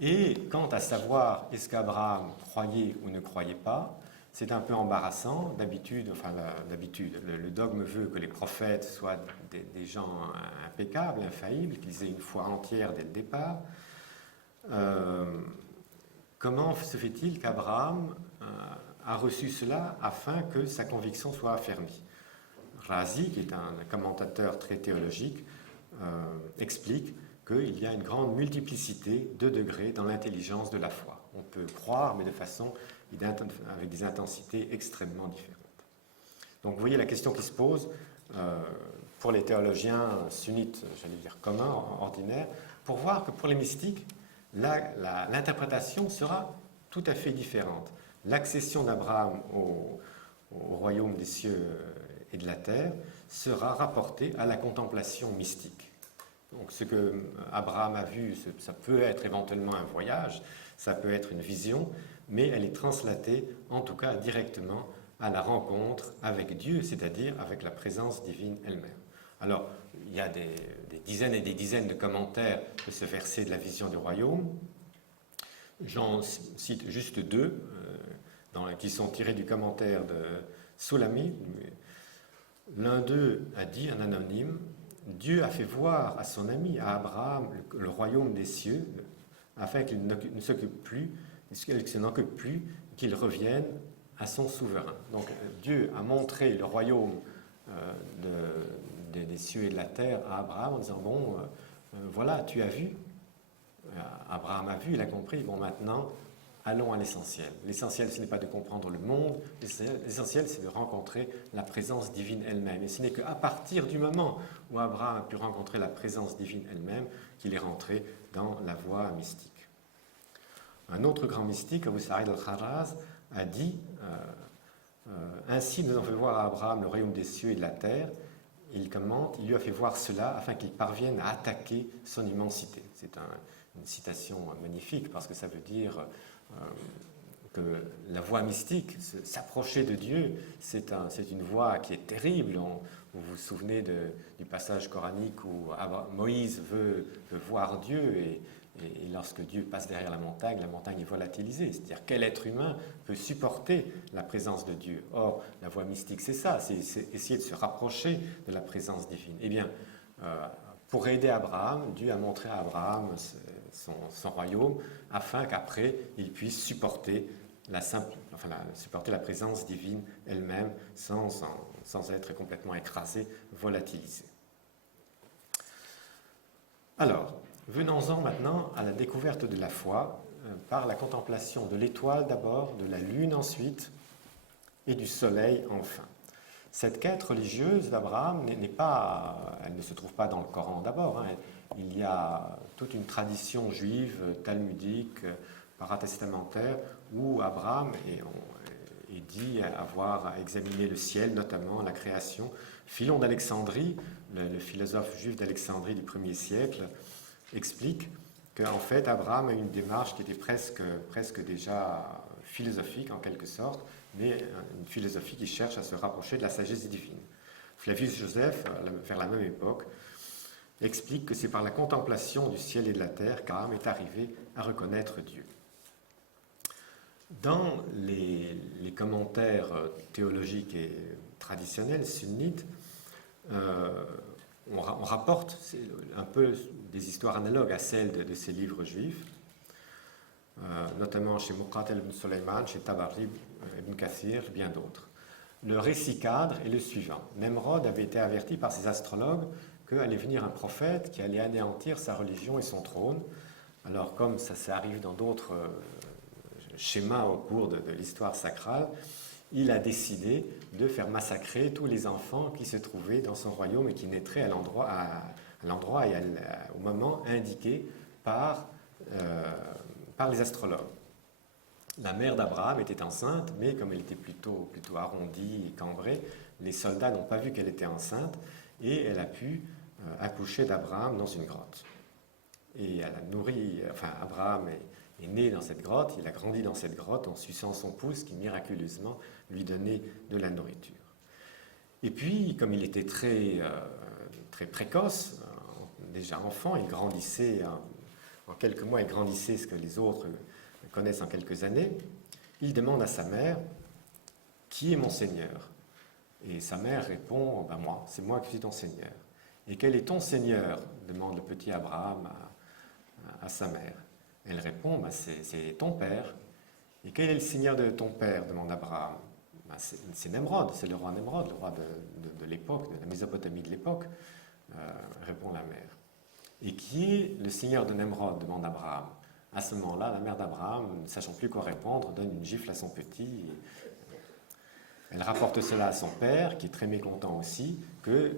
Et quant à savoir est-ce qu'Abraham croyait ou ne croyait pas, c'est un peu embarrassant. D'habitude, le dogme veut que les prophètes soient des gens impeccables, infaillibles, qu'ils aient une foi entière dès le départ. Comment se fait-il qu'Abraham a reçu cela afin que sa conviction soit affermie? Razi, qui est un commentateur très théologique, explique qu'il y a une grande multiplicité de degrés dans l'intelligence de la foi. On peut croire, mais de façon avec des intensités extrêmement différentes. Donc vous voyez la question qui se pose pour les théologiens sunnites, j'allais dire communs, ordinaires, pour voir que pour les mystiques, l'interprétation sera tout à fait différente. L'accession d'Abraham au royaume des cieux et de la terre sera rapportée à la contemplation mystique. Donc ce que Abraham a vu, ça peut être éventuellement un voyage, ça peut être une vision, mais elle est translatée, en tout cas directement, à la rencontre avec Dieu, c'est-à-dire avec la présence divine elle-même. Alors, il y a des dizaines et des dizaines de commentaires de ce verset de la vision du royaume. J'en cite juste deux, qui sont tirés du commentaire de Soulami. L'un d'eux a dit, un anonyme, Dieu a fait voir à son ami, à Abraham, le royaume des cieux, afin qu'il ne s'occupe plus, qu'il s'en occupe plus, qu'il revienne à son souverain. Donc Dieu a montré le royaume des cieux et de la terre à Abraham en disant, bon, voilà, tu as vu. Abraham a vu, il a compris, bon, maintenant, allons à l'essentiel. L'essentiel, ce n'est pas de comprendre le monde, l'essentiel, c'est de rencontrer la présence divine elle-même. Et ce n'est qu'à partir du moment où Abraham a pu rencontrer la présence divine elle-même qu'il est rentré dans la voie mystique. Un autre grand mystique, Abu Sa'id al-Kharraz, a dit ainsi nous avons fait voir à Abraham le royaume des cieux et de la terre. Il commente, il lui a fait voir cela afin qu'il parvienne à attaquer son immensité. C'est une citation magnifique parce que ça veut dire que la voie mystique, s'approcher de Dieu, c'est une voie qui est terrible. Vous vous souvenez du passage coranique où Moïse veut voir Dieu et lorsque Dieu passe derrière la montagne est volatilisée. C'est-à-dire quel être humain peut supporter la présence de Dieu? Or, la voie mystique, c'est ça, c'est essayer de se rapprocher de la présence divine. Eh bien, pour aider Abraham, Dieu a montré à Abraham son royaume afin qu'après, il puisse supporter la présence divine elle-même sans être complètement écrasé, volatilisé. Alors, venons-en maintenant à la découverte de la foi par la contemplation de l'étoile d'abord, de la lune ensuite et du soleil enfin. Cette quête religieuse d'Abraham elle ne se trouve pas dans le Coran d'abord. Il y a toute une tradition juive, talmudique, paratestamentaire où Abraham est dit avoir examiné le ciel, notamment la création. Philon d'Alexandrie, le philosophe juif d'Alexandrie du 1er siècle, explique qu'en fait Abraham a une démarche qui était presque déjà philosophique en quelque sorte, mais une philosophie qui cherche à se rapprocher de la sagesse divine. Flavius Joseph, vers la même époque, explique que c'est par la contemplation du ciel et de la terre qu'Abraham est arrivé à reconnaître Dieu. Dans les commentaires théologiques et traditionnels sunnites, on rapporte un peu des histoires analogues à celles de ces livres juifs, notamment chez Muqatil ibn Sulaiman, chez Tabari ibn Kathir, bien d'autres. Le récit cadre est le suivant. Nemrod avait été averti par ses astrologues qu'allait venir un prophète qui allait anéantir sa religion et son trône. Alors, comme ça arrive dans d'autres schémas au cours de l'histoire sacrale, il a décidé de faire massacrer tous les enfants qui se trouvaient dans son royaume et qui naîtraient à l'endroit et au moment indiqué par les astrologues. La mère d'Abraham était enceinte, mais comme elle était plutôt arrondie et cambrée, les soldats n'ont pas vu qu'elle était enceinte et elle a pu accoucher d'Abraham dans une grotte. Et elle a nourri, Abraham est né dans cette grotte, il a grandi dans cette grotte en suçant son pouce qui miraculeusement lui donnait de la nourriture. Et puis, comme il était très précoce, déjà enfant, il grandissait, en quelques mois, il grandissait ce que les autres connaissent en quelques années. Il demande à sa mère, « Qui est mon Seigneur ?» Et sa mère répond, « Moi, c'est moi qui suis ton Seigneur. » « Et quel est ton Seigneur ?» demande le petit Abraham à sa mère. Elle répond, c'est ton père. Et quel est le Seigneur de ton père demande Abraham. C'est Nemrod, c'est le roi Nemrod, le roi de l'époque, de la Mésopotamie de l'époque, répond la mère. Et qui est le Seigneur de Nemrod demande Abraham. À ce moment-là, la mère d'Abraham, ne sachant plus quoi répondre, donne une gifle à son petit. Elle rapporte cela à son père, qui est très mécontent aussi, que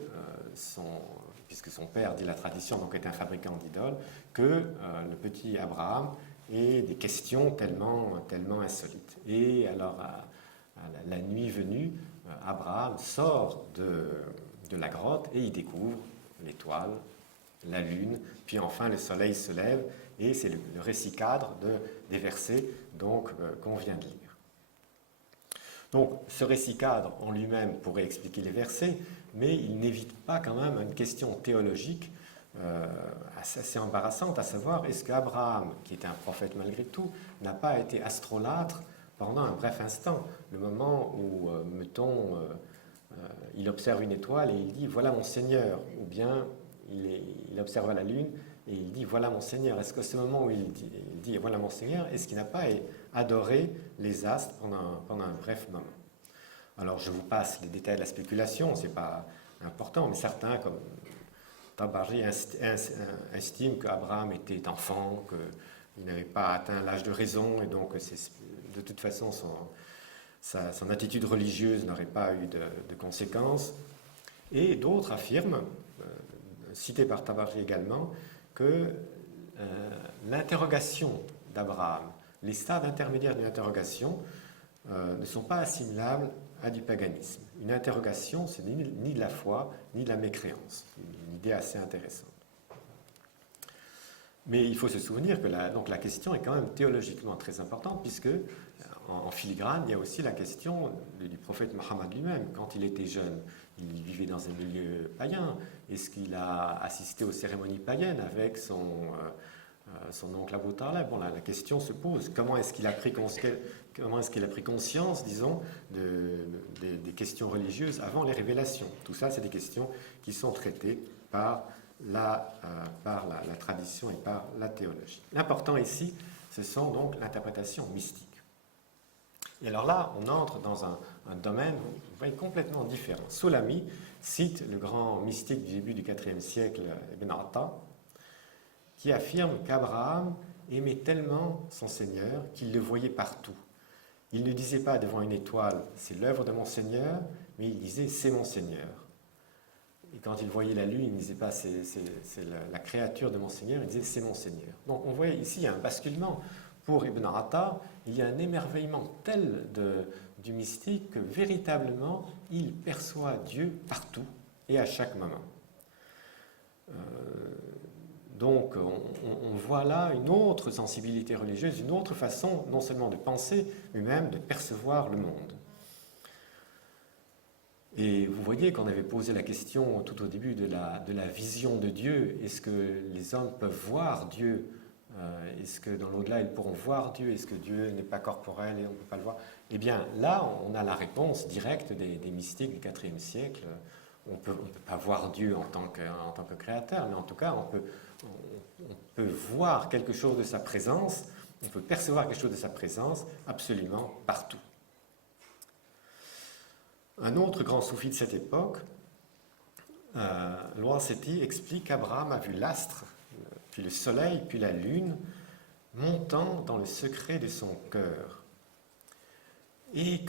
puisque son père, dit la tradition, donc est un fabricant d'idoles, que le petit Abraham ait des questions tellement insolites. Et alors, à la nuit venue, Abraham sort de la grotte et il découvre l'étoile, la lune, puis enfin le soleil se lève, et c'est le récit cadre des versets qu'on vient de lire. Donc, ce récit cadre en lui-même pourrait expliquer les versets, mais il n'évite pas quand même une question théologique assez embarrassante, à savoir, est-ce qu'Abraham, qui était un prophète malgré tout, n'a pas été astrolâtre pendant un bref instant, le moment où, mettons, il observe une étoile et il dit « Voilà mon Seigneur », ou bien il observe la lune et il dit « Voilà mon Seigneur ». Est-ce que ce moment où il dit « Voilà mon Seigneur », est-ce qu'il n'a pas adoré les astres pendant un bref moment? Alors je vous passe les détails de la spéculation, ce n'est pas important, mais certains, comme Tabari, estiment qu'Abraham était enfant, qu'il n'avait pas atteint l'âge de raison, et donc de toute façon son attitude religieuse n'aurait pas eu de conséquences. Et d'autres affirment, cités par Tabari également, que l'interrogation d'Abraham, les stades intermédiaires d'une interrogation, ne sont pas assimilables à du paganisme. Une interrogation, c'est ni de la foi, ni de la mécréance. C'est une idée assez intéressante. Mais il faut se souvenir que la question est quand même théologiquement très importante, puisque en filigrane, il y a aussi la question du prophète Mohammed lui-même. Quand il était jeune, il vivait dans un milieu païen. Est-ce qu'il a assisté aux cérémonies païennes avec son oncle Abu Talib? Bon, la question se pose. Comment est-ce qu'il a pris conscience, disons, des questions religieuses avant les révélations? Tout ça, c'est des questions qui sont traitées par la tradition et par la théologie. L'important ici, ce sont donc l'interprétation mystique. Et alors là, on entre dans un domaine, vous voyez, complètement différent. Sulami cite le grand mystique du début du IVe siècle, Ibn Atta, qui affirme qu'Abraham aimait tellement son Seigneur qu'il le voyait partout. Il ne disait pas devant une étoile, c'est l'œuvre de mon Seigneur, mais il disait, c'est mon Seigneur. Et quand il voyait la lune, il ne disait pas, c'est la créature de mon Seigneur, il disait, c'est mon Seigneur. Donc on voit ici un basculement pour Ibn Atta, il y a un émerveillement tel du mystique que véritablement il perçoit Dieu partout et à chaque moment. Donc on voit là une autre sensibilité religieuse, une autre façon non seulement de penser, mais même de percevoir le monde. Et vous voyez qu'on avait posé la question tout au début de la vision de Dieu. Est-ce que les hommes peuvent voir Dieu? Est-ce que dans l'au-delà, ils pourront voir Dieu? Est-ce que Dieu n'est pas corporel et on ne peut pas le voir? Eh bien, là, on a la réponse directe des mystiques du IVe siècle. On ne peut pas voir Dieu en tant que créateur, mais en tout cas, on peut voir quelque chose de sa présence, on peut percevoir quelque chose de sa présence absolument partout. Un autre grand soufi de cette époque, Lorenzetti, explique qu'Abraham a vu l'astre, puis le soleil, puis la lune, montant dans le secret de son cœur. Et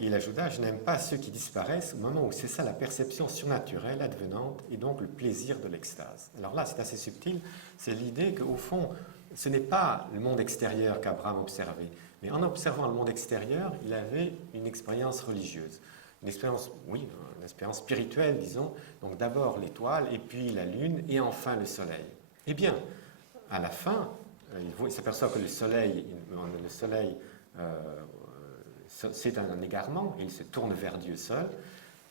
il ajouta, je n'aime pas ceux qui disparaissent au moment où c'est ça la perception surnaturelle advenante et donc le plaisir de l'extase. Alors là, c'est assez subtil, c'est l'idée qu'au fond, ce n'est pas le monde extérieur qu'Abraham observait, mais en observant le monde extérieur, il avait une expérience religieuse. Une expérience, oui, une expérience spirituelle, disons. Donc d'abord l'étoile, et puis la lune, et enfin le soleil. Eh bien, à la fin, il s'aperçoit que le soleil c'est un égarement, il se tourne vers Dieu seul.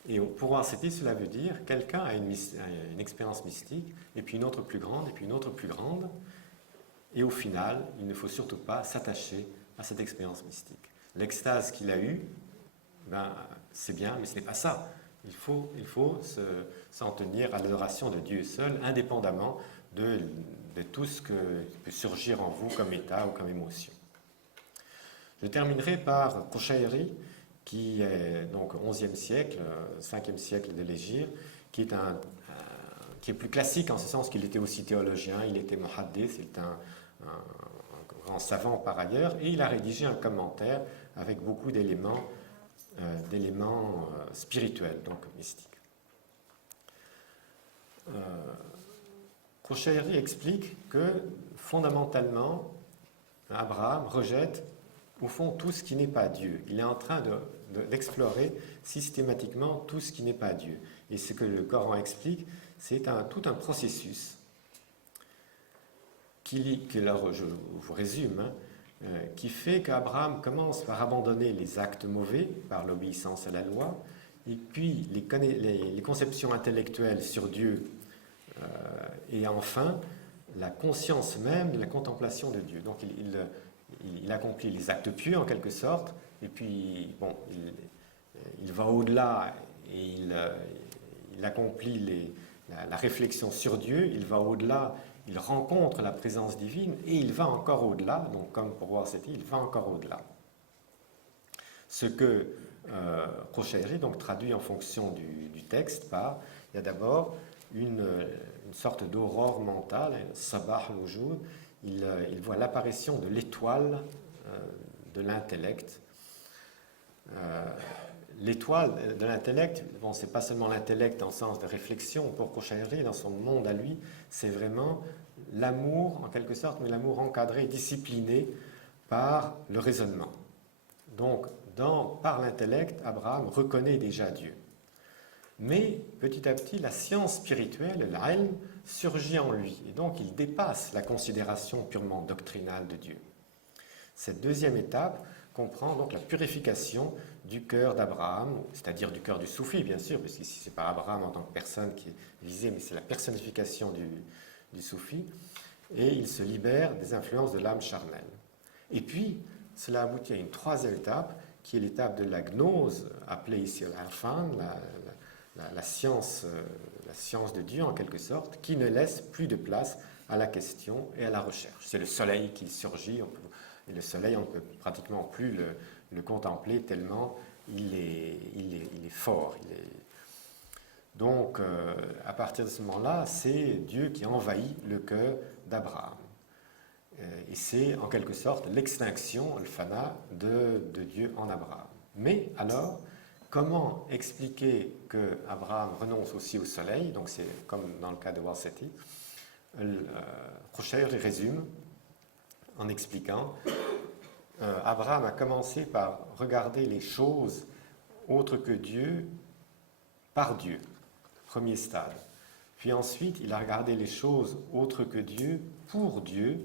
Et pour Lorenzetti, cela veut dire quelqu'un a une expérience mystique, et puis une autre plus grande, et puis une autre plus grande. Et au final, il ne faut surtout pas s'attacher à cette expérience mystique. L'extase qu'il a eue, c'est bien, mais ce n'est pas ça. Il faut s'en tenir à l'adoration de Dieu seul, indépendamment de tout ce que peut surgir en vous comme état ou comme émotion. Je terminerai par Qushayri, qui est donc 11e siècle, 5e siècle de l'Hégire, qui est plus classique en ce sens qu'il était aussi théologien, il était muhaddith, il était un grand savant par ailleurs, et il a rédigé un commentaire avec beaucoup d'éléments spirituels, donc mystiques. Qushayri explique que fondamentalement, Abraham rejette au fond tout ce qui n'est pas Dieu. Il est en train d'explorer systématiquement tout ce qui n'est pas Dieu. Et ce que le Coran explique, c'est tout un processus je vous résume, qui fait qu'Abraham commence par abandonner les actes mauvais par l'obéissance à la loi, et puis les conceptions intellectuelles sur Dieu, et enfin la conscience même de la contemplation de Dieu. Donc il accomplit les actes pieux en quelque sorte, et puis il va au-delà et il accomplit la réflexion sur Dieu, il va au-delà, il rencontre la présence divine et il va encore au-delà, donc comme pour Lorenzetti, il va encore au-delà. Ce que Qushayri donc traduit en fonction du texte par, il y a d'abord une sorte d'aurore mentale, sabah al-wujud. Il voit l'apparition de l'étoile de l'intellect. L'étoile de l'intellect, c'est pas seulement l'intellect en sens de réflexion. Pour Qushayri, dans son monde à lui, c'est vraiment l'amour, en quelque sorte, mais l'amour encadré, discipliné par le raisonnement. Donc, par l'intellect, Abraham reconnaît déjà Dieu. Mais, petit à petit, la science spirituelle, l'ilm, surgit en lui. Et donc, il dépasse la considération purement doctrinale de Dieu. Cette deuxième étape comprend donc la purification du cœur d'Abraham, c'est-à-dire du cœur du soufi, bien sûr, parce qu'ici, ce n'est pas Abraham en tant que personne qui est visé, mais c'est la personnification du soufi. Et il se libère des influences de l'âme charnelle. Et puis, cela aboutit à une troisième étape, qui est l'étape de la gnose, appelée ici l'Arfan, la science de Dieu en quelque sorte, qui ne laisse plus de place à la question et à la recherche. C'est le soleil qui surgit, et le soleil, on ne peut pratiquement plus le contempler tellement il est fort. Donc, à partir de ce moment-là, c'est Dieu qui envahit le cœur d'Abraham. Et c'est en quelque sorte l'extinction, le fana, de Dieu en Abraham. Mais alors, comment expliquer qu'Abraham renonce aussi au soleil? Donc c'est comme dans le cas de Lorenzetti. Qushayri résume en expliquant, Abraham a commencé par regarder les choses autres que Dieu par Dieu, premier stade. Puis ensuite, il a regardé les choses autres que Dieu pour Dieu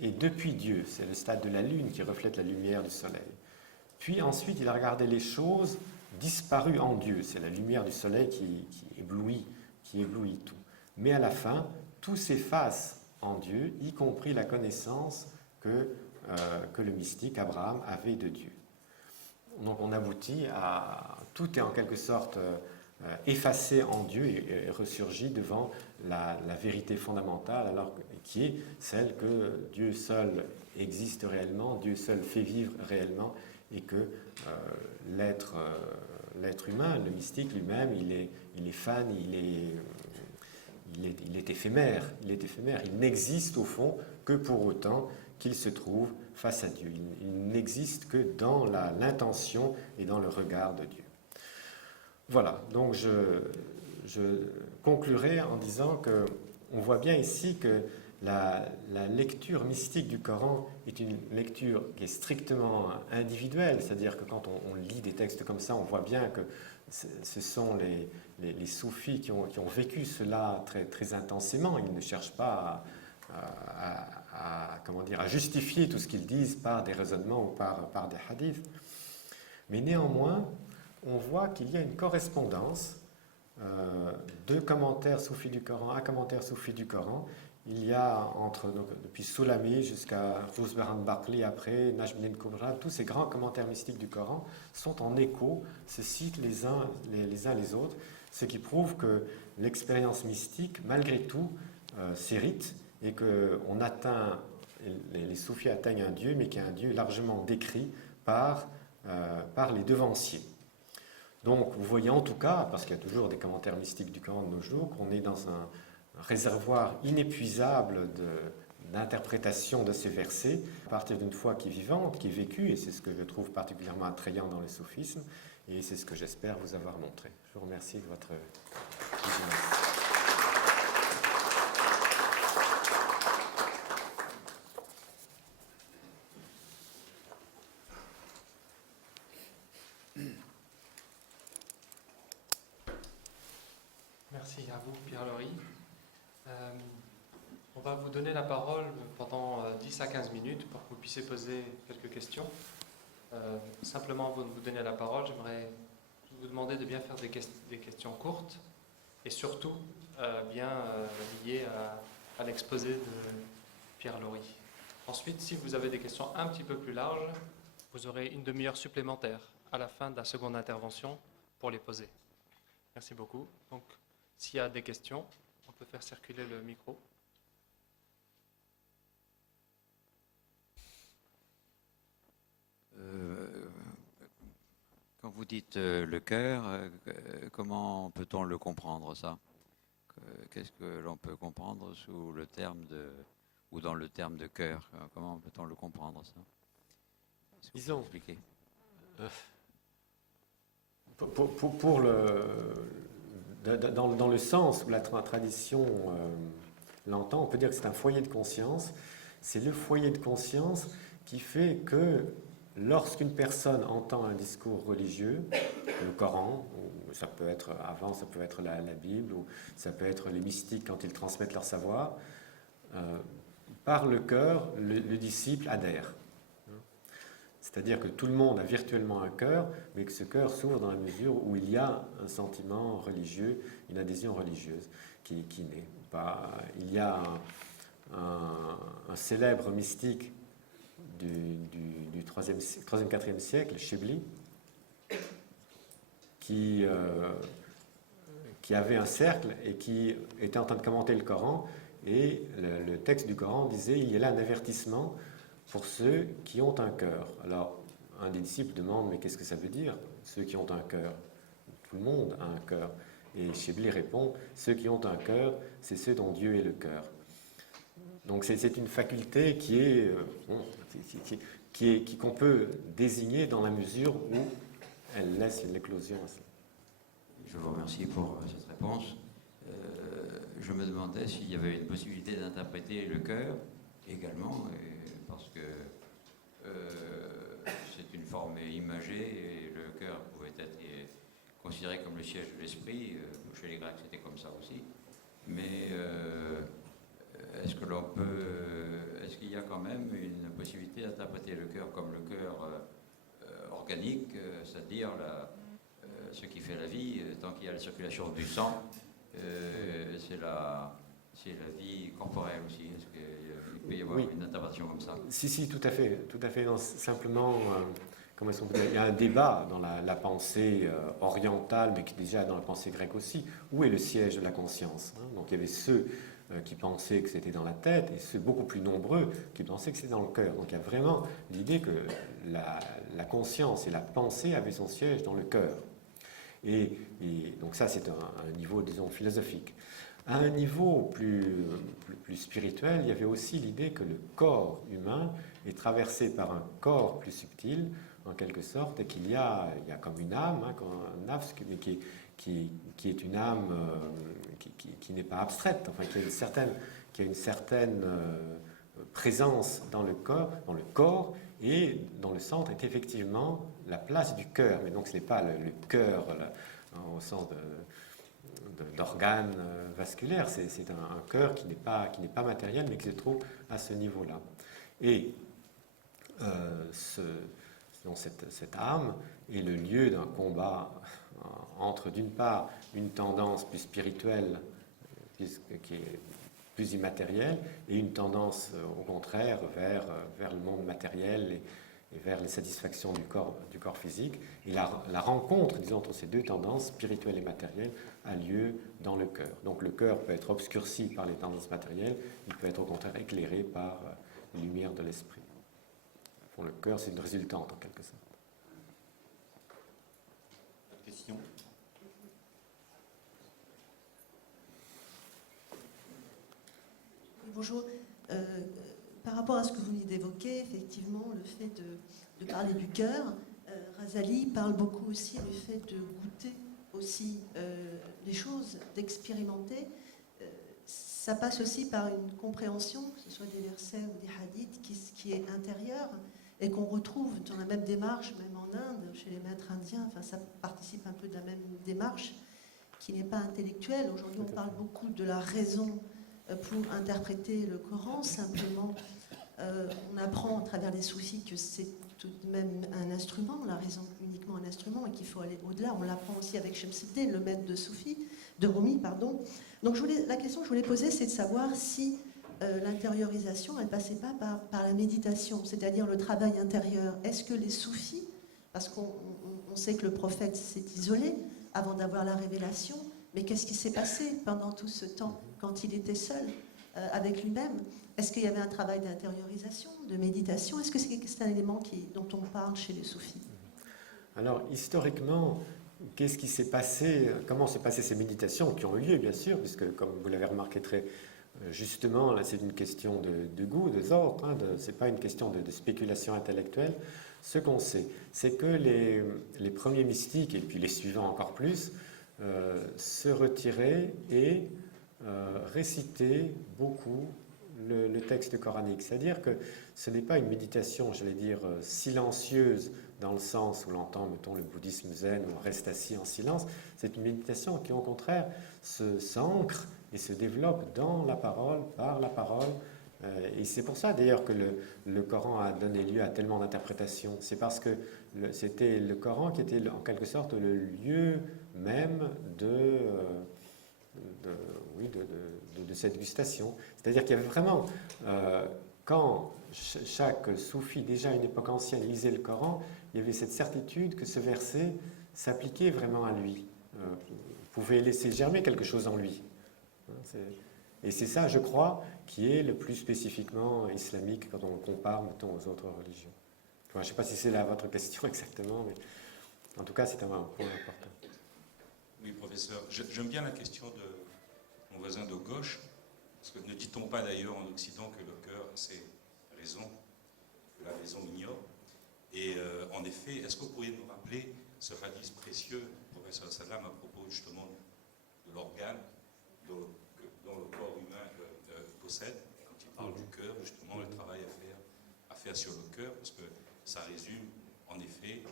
et depuis Dieu. C'est le stade de la lune qui reflète la lumière du soleil. Puis ensuite, il a regardé les choses disparues en Dieu. C'est la lumière du soleil qui éblouit tout. Mais à la fin, tout s'efface en Dieu, y compris la connaissance que le mystique Abraham avait de Dieu. Donc on aboutit à... Tout est en quelque sorte effacé en Dieu et ressurgit devant la vérité fondamentale, alors, qui est celle que Dieu seul existe réellement, Dieu seul fait vivre réellement, et que l'être humain, le mystique lui-même, il est fan, il est éphémère, il n'existe au fond que pour autant qu'il se trouve face à Dieu. Il n'existe que dans l'intention et dans le regard de Dieu. Voilà, donc je conclurai en disant qu'on voit bien ici que la lecture mystique du Coran est une lecture qui est strictement individuelle, c'est-à-dire que quand on lit des textes comme ça, on voit bien que ce sont les soufis qui ont vécu cela très, très intensément. Ils ne cherchent pas à justifier tout ce qu'ils disent par des raisonnements ou par des hadiths. Mais néanmoins, on voit qu'il y a une correspondance de commentaires soufis du Coran à commentaires soufis du Coran. Il y a depuis Soulami jusqu'à Rouzberan Barclay, après Najm Kubra, tous ces grands commentaires mystiques du Coran sont en écho, se citent les uns les autres, ce qui prouve que l'expérience mystique, malgré tout, s'hérite et que les soufis atteignent un Dieu, mais qui est un Dieu largement décrit par les devanciers. Donc, vous voyez en tout cas, parce qu'il y a toujours des commentaires mystiques du Coran de nos jours, qu'on est dans un réservoir inépuisable d'interprétation de ces versets, à partir d'une foi qui est vivante, qui est vécue, et c'est ce que je trouve particulièrement attrayant dans le soufisme, et c'est ce que j'espère vous avoir montré. Je vous remercie de votre vigilance. Merci à vous, Pierre-Laury. On va vous donner la parole pendant 10 à 15 minutes pour que vous puissiez poser quelques questions. Simplement, avant de vous donner la parole, j'aimerais vous demander de bien faire des questions courtes et surtout bien liées à l'exposé de Pierre-Laury. Ensuite, si vous avez des questions un petit peu plus larges, vous aurez une demi-heure supplémentaire à la fin de la seconde intervention pour les poser. Merci beaucoup. Donc, s'il y a des questions, on peut faire circuler le micro. Quand vous dites le cœur, comment peut-on le comprendre, ça? Qu'est-ce que l'on peut comprendre sous le terme ou dans le terme de cœur? Comment peut-on le comprendre, ça? Disons, expliquer. Dans le sens où la tradition l'entend, on peut dire que c'est un foyer de conscience. C'est le foyer de conscience qui fait que lorsqu'une personne entend un discours religieux, le Coran, ou ça peut être avant, ça peut être la Bible, ou ça peut être les mystiques quand ils transmettent leur savoir, par le cœur, le disciple adhère. C'est-à-dire que tout le monde a virtuellement un cœur, mais que ce cœur s'ouvre dans la mesure où il y a un sentiment religieux, une adhésion religieuse qui naît. Il y a un célèbre mystique du 3e-4e siècle, Chibli, qui avait un cercle et qui était en train de commenter le Coran, et le texte du Coran disait: il y a là un avertissement pour ceux qui ont un cœur. Alors, un des disciples demande: mais qu'est-ce que ça veut dire, ceux qui ont un cœur? Tout le monde a un cœur. Et Chibli répond: ceux qui ont un cœur, c'est ceux dont Dieu est le cœur. Donc c'est une faculté qu'on peut désigner dans la mesure où elle laisse l'éclosion. Je vous remercie pour cette réponse. Je me demandais s'il y avait une possibilité d'interpréter le cœur également, forme imagée, et le cœur pouvait être considéré comme le siège de l'esprit. Chez les Grecs, c'était comme ça aussi. Mais est-ce qu'il y a quand même une possibilité d'interpréter le cœur comme le cœur organique, c'est-à-dire ce qui fait la vie, tant qu'il y a la circulation du sang, c'est la vie corporelle aussi. Est-ce qu'il peut y avoir une interprétation comme ça? Si, tout à fait. Non, simplement, comment est-ce qu'on peut dire, il y a un débat dans la pensée orientale, mais qui déjà dans la pensée grecque aussi. Où est le siège de la conscience, hein? Donc il y avait ceux qui pensaient que c'était dans la tête, et ceux beaucoup plus nombreux qui pensaient que c'était dans le cœur. Donc il y a vraiment l'idée que la conscience et la pensée avaient son siège dans le cœur. Et donc ça, c'est un niveau, disons, philosophique. À un niveau plus spirituel, il y avait aussi l'idée que le corps humain est traversé par un corps plus subtil, en quelque sorte, et qu'il y a comme une âme, hein, mais qui est une âme qui n'est pas abstraite, enfin qui a une certaine présence dans le corps, et dont le centre est effectivement la place du cœur. Mais donc ce n'est pas le cœur au sens d'organe vasculaire, c'est un cœur qui n'est pas matériel, mais qui se trouve à ce niveau-là. Et cette âme est le lieu d'un combat entre, d'une part, une tendance plus spirituelle, qui est plus immatérielle, et une tendance, au contraire, vers le monde matériel et vers les satisfactions du corps physique. Et la rencontre, disons, entre ces deux tendances, spirituelles et matérielles, a lieu dans le cœur. Donc le cœur peut être obscurci par les tendances matérielles, il peut être au contraire éclairé par la lumière de l'esprit. Pour le cœur, c'est une résultante en quelque sorte. Question ? Bonjour. Par rapport à ce que vous venez d'évoquer, effectivement, le fait de parler du cœur, Razali parle beaucoup aussi du fait de goûter aussi les choses, d'expérimenter. Ça passe aussi par une compréhension, que ce soit des versets ou des hadiths, qui est intérieure et qu'on retrouve dans la même démarche, même en Inde, chez les maîtres indiens. Enfin, ça participe un peu de la même démarche qui n'est pas intellectuelle. Aujourd'hui, on parle beaucoup de la raison pour interpréter le Coran. Simplement, on apprend à travers les soufis que c'est tout de même un instrument, la raison uniquement un instrument, et qu'il faut aller au-delà. On l'apprend aussi avec Shemseddin, le maître de Rumi, pardon. Donc la question que je voulais poser, c'est de savoir si l'intériorisation, elle passait pas par la méditation, c'est-à-dire le travail intérieur. Est-ce que les soufis, parce qu'on sait que le prophète s'est isolé avant d'avoir la révélation, mais qu'est-ce qui s'est passé pendant tout ce temps, quand il était seul avec lui-même? Est-ce qu'il y avait un travail d'intériorisation, de méditation? Est-ce que c'est un élément dont on parle chez les soufis? Alors, historiquement, qu'est-ce qui s'est passé? Comment s'est passé ces méditations qui ont eu lieu, bien sûr, puisque, comme vous l'avez remarqué très justement, là, c'est une question de goût, de zord, hein, ce n'est pas une question de spéculation intellectuelle. Ce qu'on sait, c'est que les premiers mystiques, et puis les suivants encore plus, se retiraient et récitaient beaucoup le texte coranique. C'est-à-dire que ce n'est pas une méditation, j'allais dire, silencieuse, dans le sens où l'entend, mettons, le bouddhisme zen, où on reste assis en silence. C'est une méditation qui, au contraire, s'ancre et se développe dans la parole, par la parole. Et c'est pour ça, d'ailleurs, que le Coran a donné lieu à tellement d'interprétations. C'est parce que c'était le Coran qui était, en quelque sorte, le lieu même de cette gustation. C'est-à-dire qu'il y avait vraiment, quand chaque soufi, déjà à une époque ancienne, lisait le Coran, il y avait cette certitude que ce verset s'appliquait vraiment à lui, pouvait laisser germer quelque chose en lui. Et c'est ça, je crois, qui est le plus spécifiquement islamique quand on compare, mettons, aux autres religions. Enfin, je ne sais pas si c'est là votre question exactement, mais en tout cas, c'est un point important. Oui, professeur. J'aime bien la question de mon voisin de gauche, parce que ne dit-on pas d'ailleurs en Occident que le cœur, c'est raison, que la raison ignore. Et en effet, est-ce que vous pourriez nous rappeler ce hadith précieux, professeur Salam, à propos justement de l'organe dont le corps humain possède, quand il parle du cœur, justement, le travail à faire sur le cœur, parce que ça résume en en effet,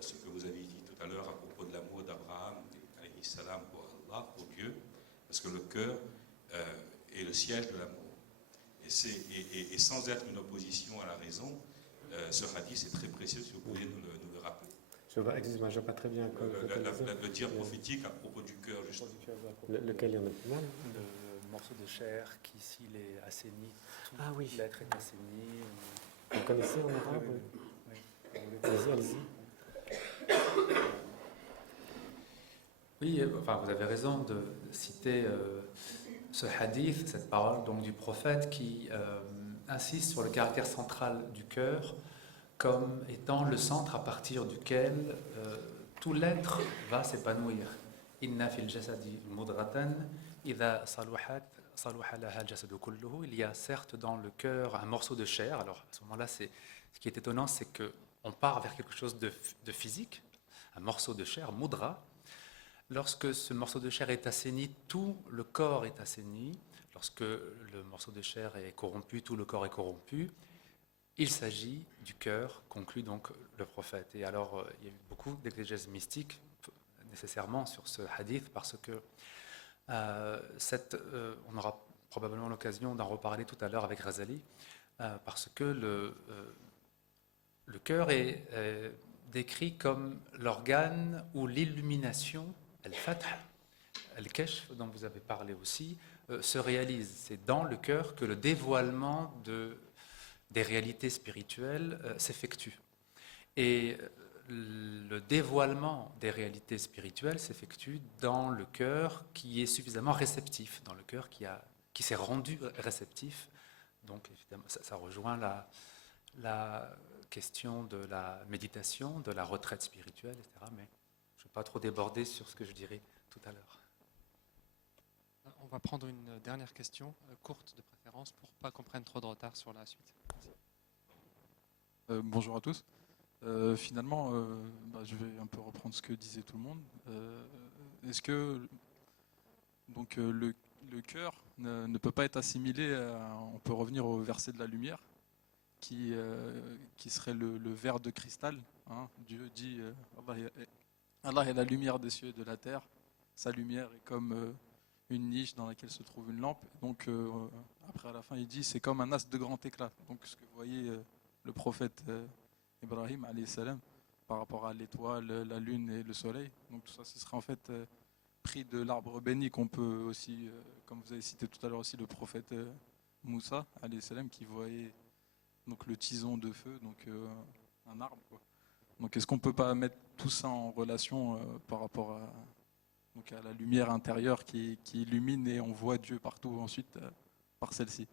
ce que vous avez dit tout à l'heure à propos de l'amour d'Abraham, alayhi salam, pour Allah, pour Dieu, parce que le cœur est le siège de l'amour. Et sans être une opposition à la raison, ce hadith est très précieux, si vous pouvez nous le rappeler. Excusez-moi, je ne vois pas très bien. Le dire prophétique à propos du cœur, justement. Lequel il y en a plus mal? Le morceau de chair qui, s'il est assaini, tout Ah oui. l'être est assaini. Vous connaissez en arabe? Oui. Allez-y, allez-y. Oui, enfin, vous avez raison de citer ce hadith, cette parole donc, du prophète qui insiste sur le caractère central du cœur comme étant le centre à partir duquel tout l'être va s'épanouir. Inna fil jasadi mudratan idha saluhat saluha laha al-jasadu kulluhu. Il y a certes dans le cœur un morceau de chair. Alors à ce moment-là, ce qui est étonnant, c'est qu'on part vers quelque chose de physique, un morceau de chair, mudra. Lorsque ce morceau de chair est assaini, tout le corps est assaini. Lorsque le morceau de chair est corrompu, tout le corps est corrompu. Il s'agit du cœur, conclut donc le prophète. Et alors, il y a eu beaucoup d'exégèses mystiques nécessairement sur ce hadith parce que on aura probablement l'occasion d'en reparler tout à l'heure avec Razali, parce que le cœur est décrit comme l'organe où l'illumination, al-fath, al-kashf, dont vous avez parlé aussi, se réalise. C'est dans le cœur que le dévoilement des réalités spirituelles s'effectue. Et le dévoilement des réalités spirituelles s'effectue dans le cœur qui est suffisamment réceptif, dans le cœur qui s'est rendu réceptif. Donc évidemment, ça rejoint la question de la méditation, de la retraite spirituelle, etc. Mais je ne vais pas trop déborder sur ce que je dirai tout à l'heure. On va prendre une dernière question, courte de préférence, pour pas qu'on prenne trop de retard sur la suite. Bonjour à tous. Finalement, je vais un peu reprendre ce que disait tout le monde. Est-ce que donc, le cœur ne peut pas être assimilé on peut revenir au verset de la lumière, qui serait le verre de cristal, hein. Dieu dit Allah est la lumière des cieux et de la terre. Sa lumière est comme une niche dans laquelle se trouve une lampe. Donc après à la fin il dit c'est comme un as de grand éclat. Donc ce que vous voyez le prophète Ibrahim alayhi salam par rapport à l'étoile, la lune et le soleil. Donc tout ça ce serait en fait pris de l'arbre béni qu'on peut aussi, comme vous avez cité tout à l'heure aussi le prophète Moussa alayhi salam qui voyait donc le tison de feu, donc un arbre, quoi. Donc est-ce qu'on peut pas mettre tout ça en relation par rapport à la lumière intérieure qui illumine et on voit Dieu partout ensuite par celle-ci?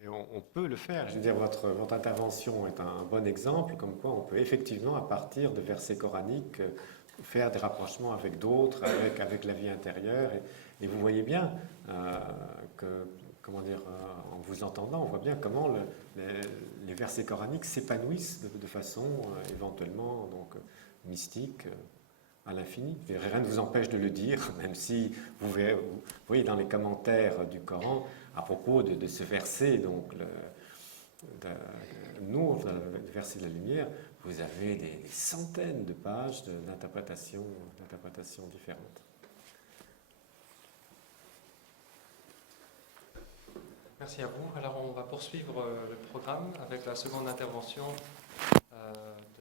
Et on peut le faire. Je veux dire, votre intervention est un bon exemple, comme quoi on peut effectivement, à partir de versets coraniques, faire des rapprochements avec d'autres, avec la vie intérieure. Et vous voyez bien que, comment dire, en vous entendant, on voit bien comment les versets coraniques s'épanouissent de façon éventuellement donc, mystique à l'infini. Rien ne vous empêche de le dire, même si vous voyez dans les commentaires du Coran, à propos de ce verset, donc le verset de la lumière, vous avez des centaines de pages d'interprétations différentes. Merci à vous. Alors on va poursuivre le programme avec la seconde intervention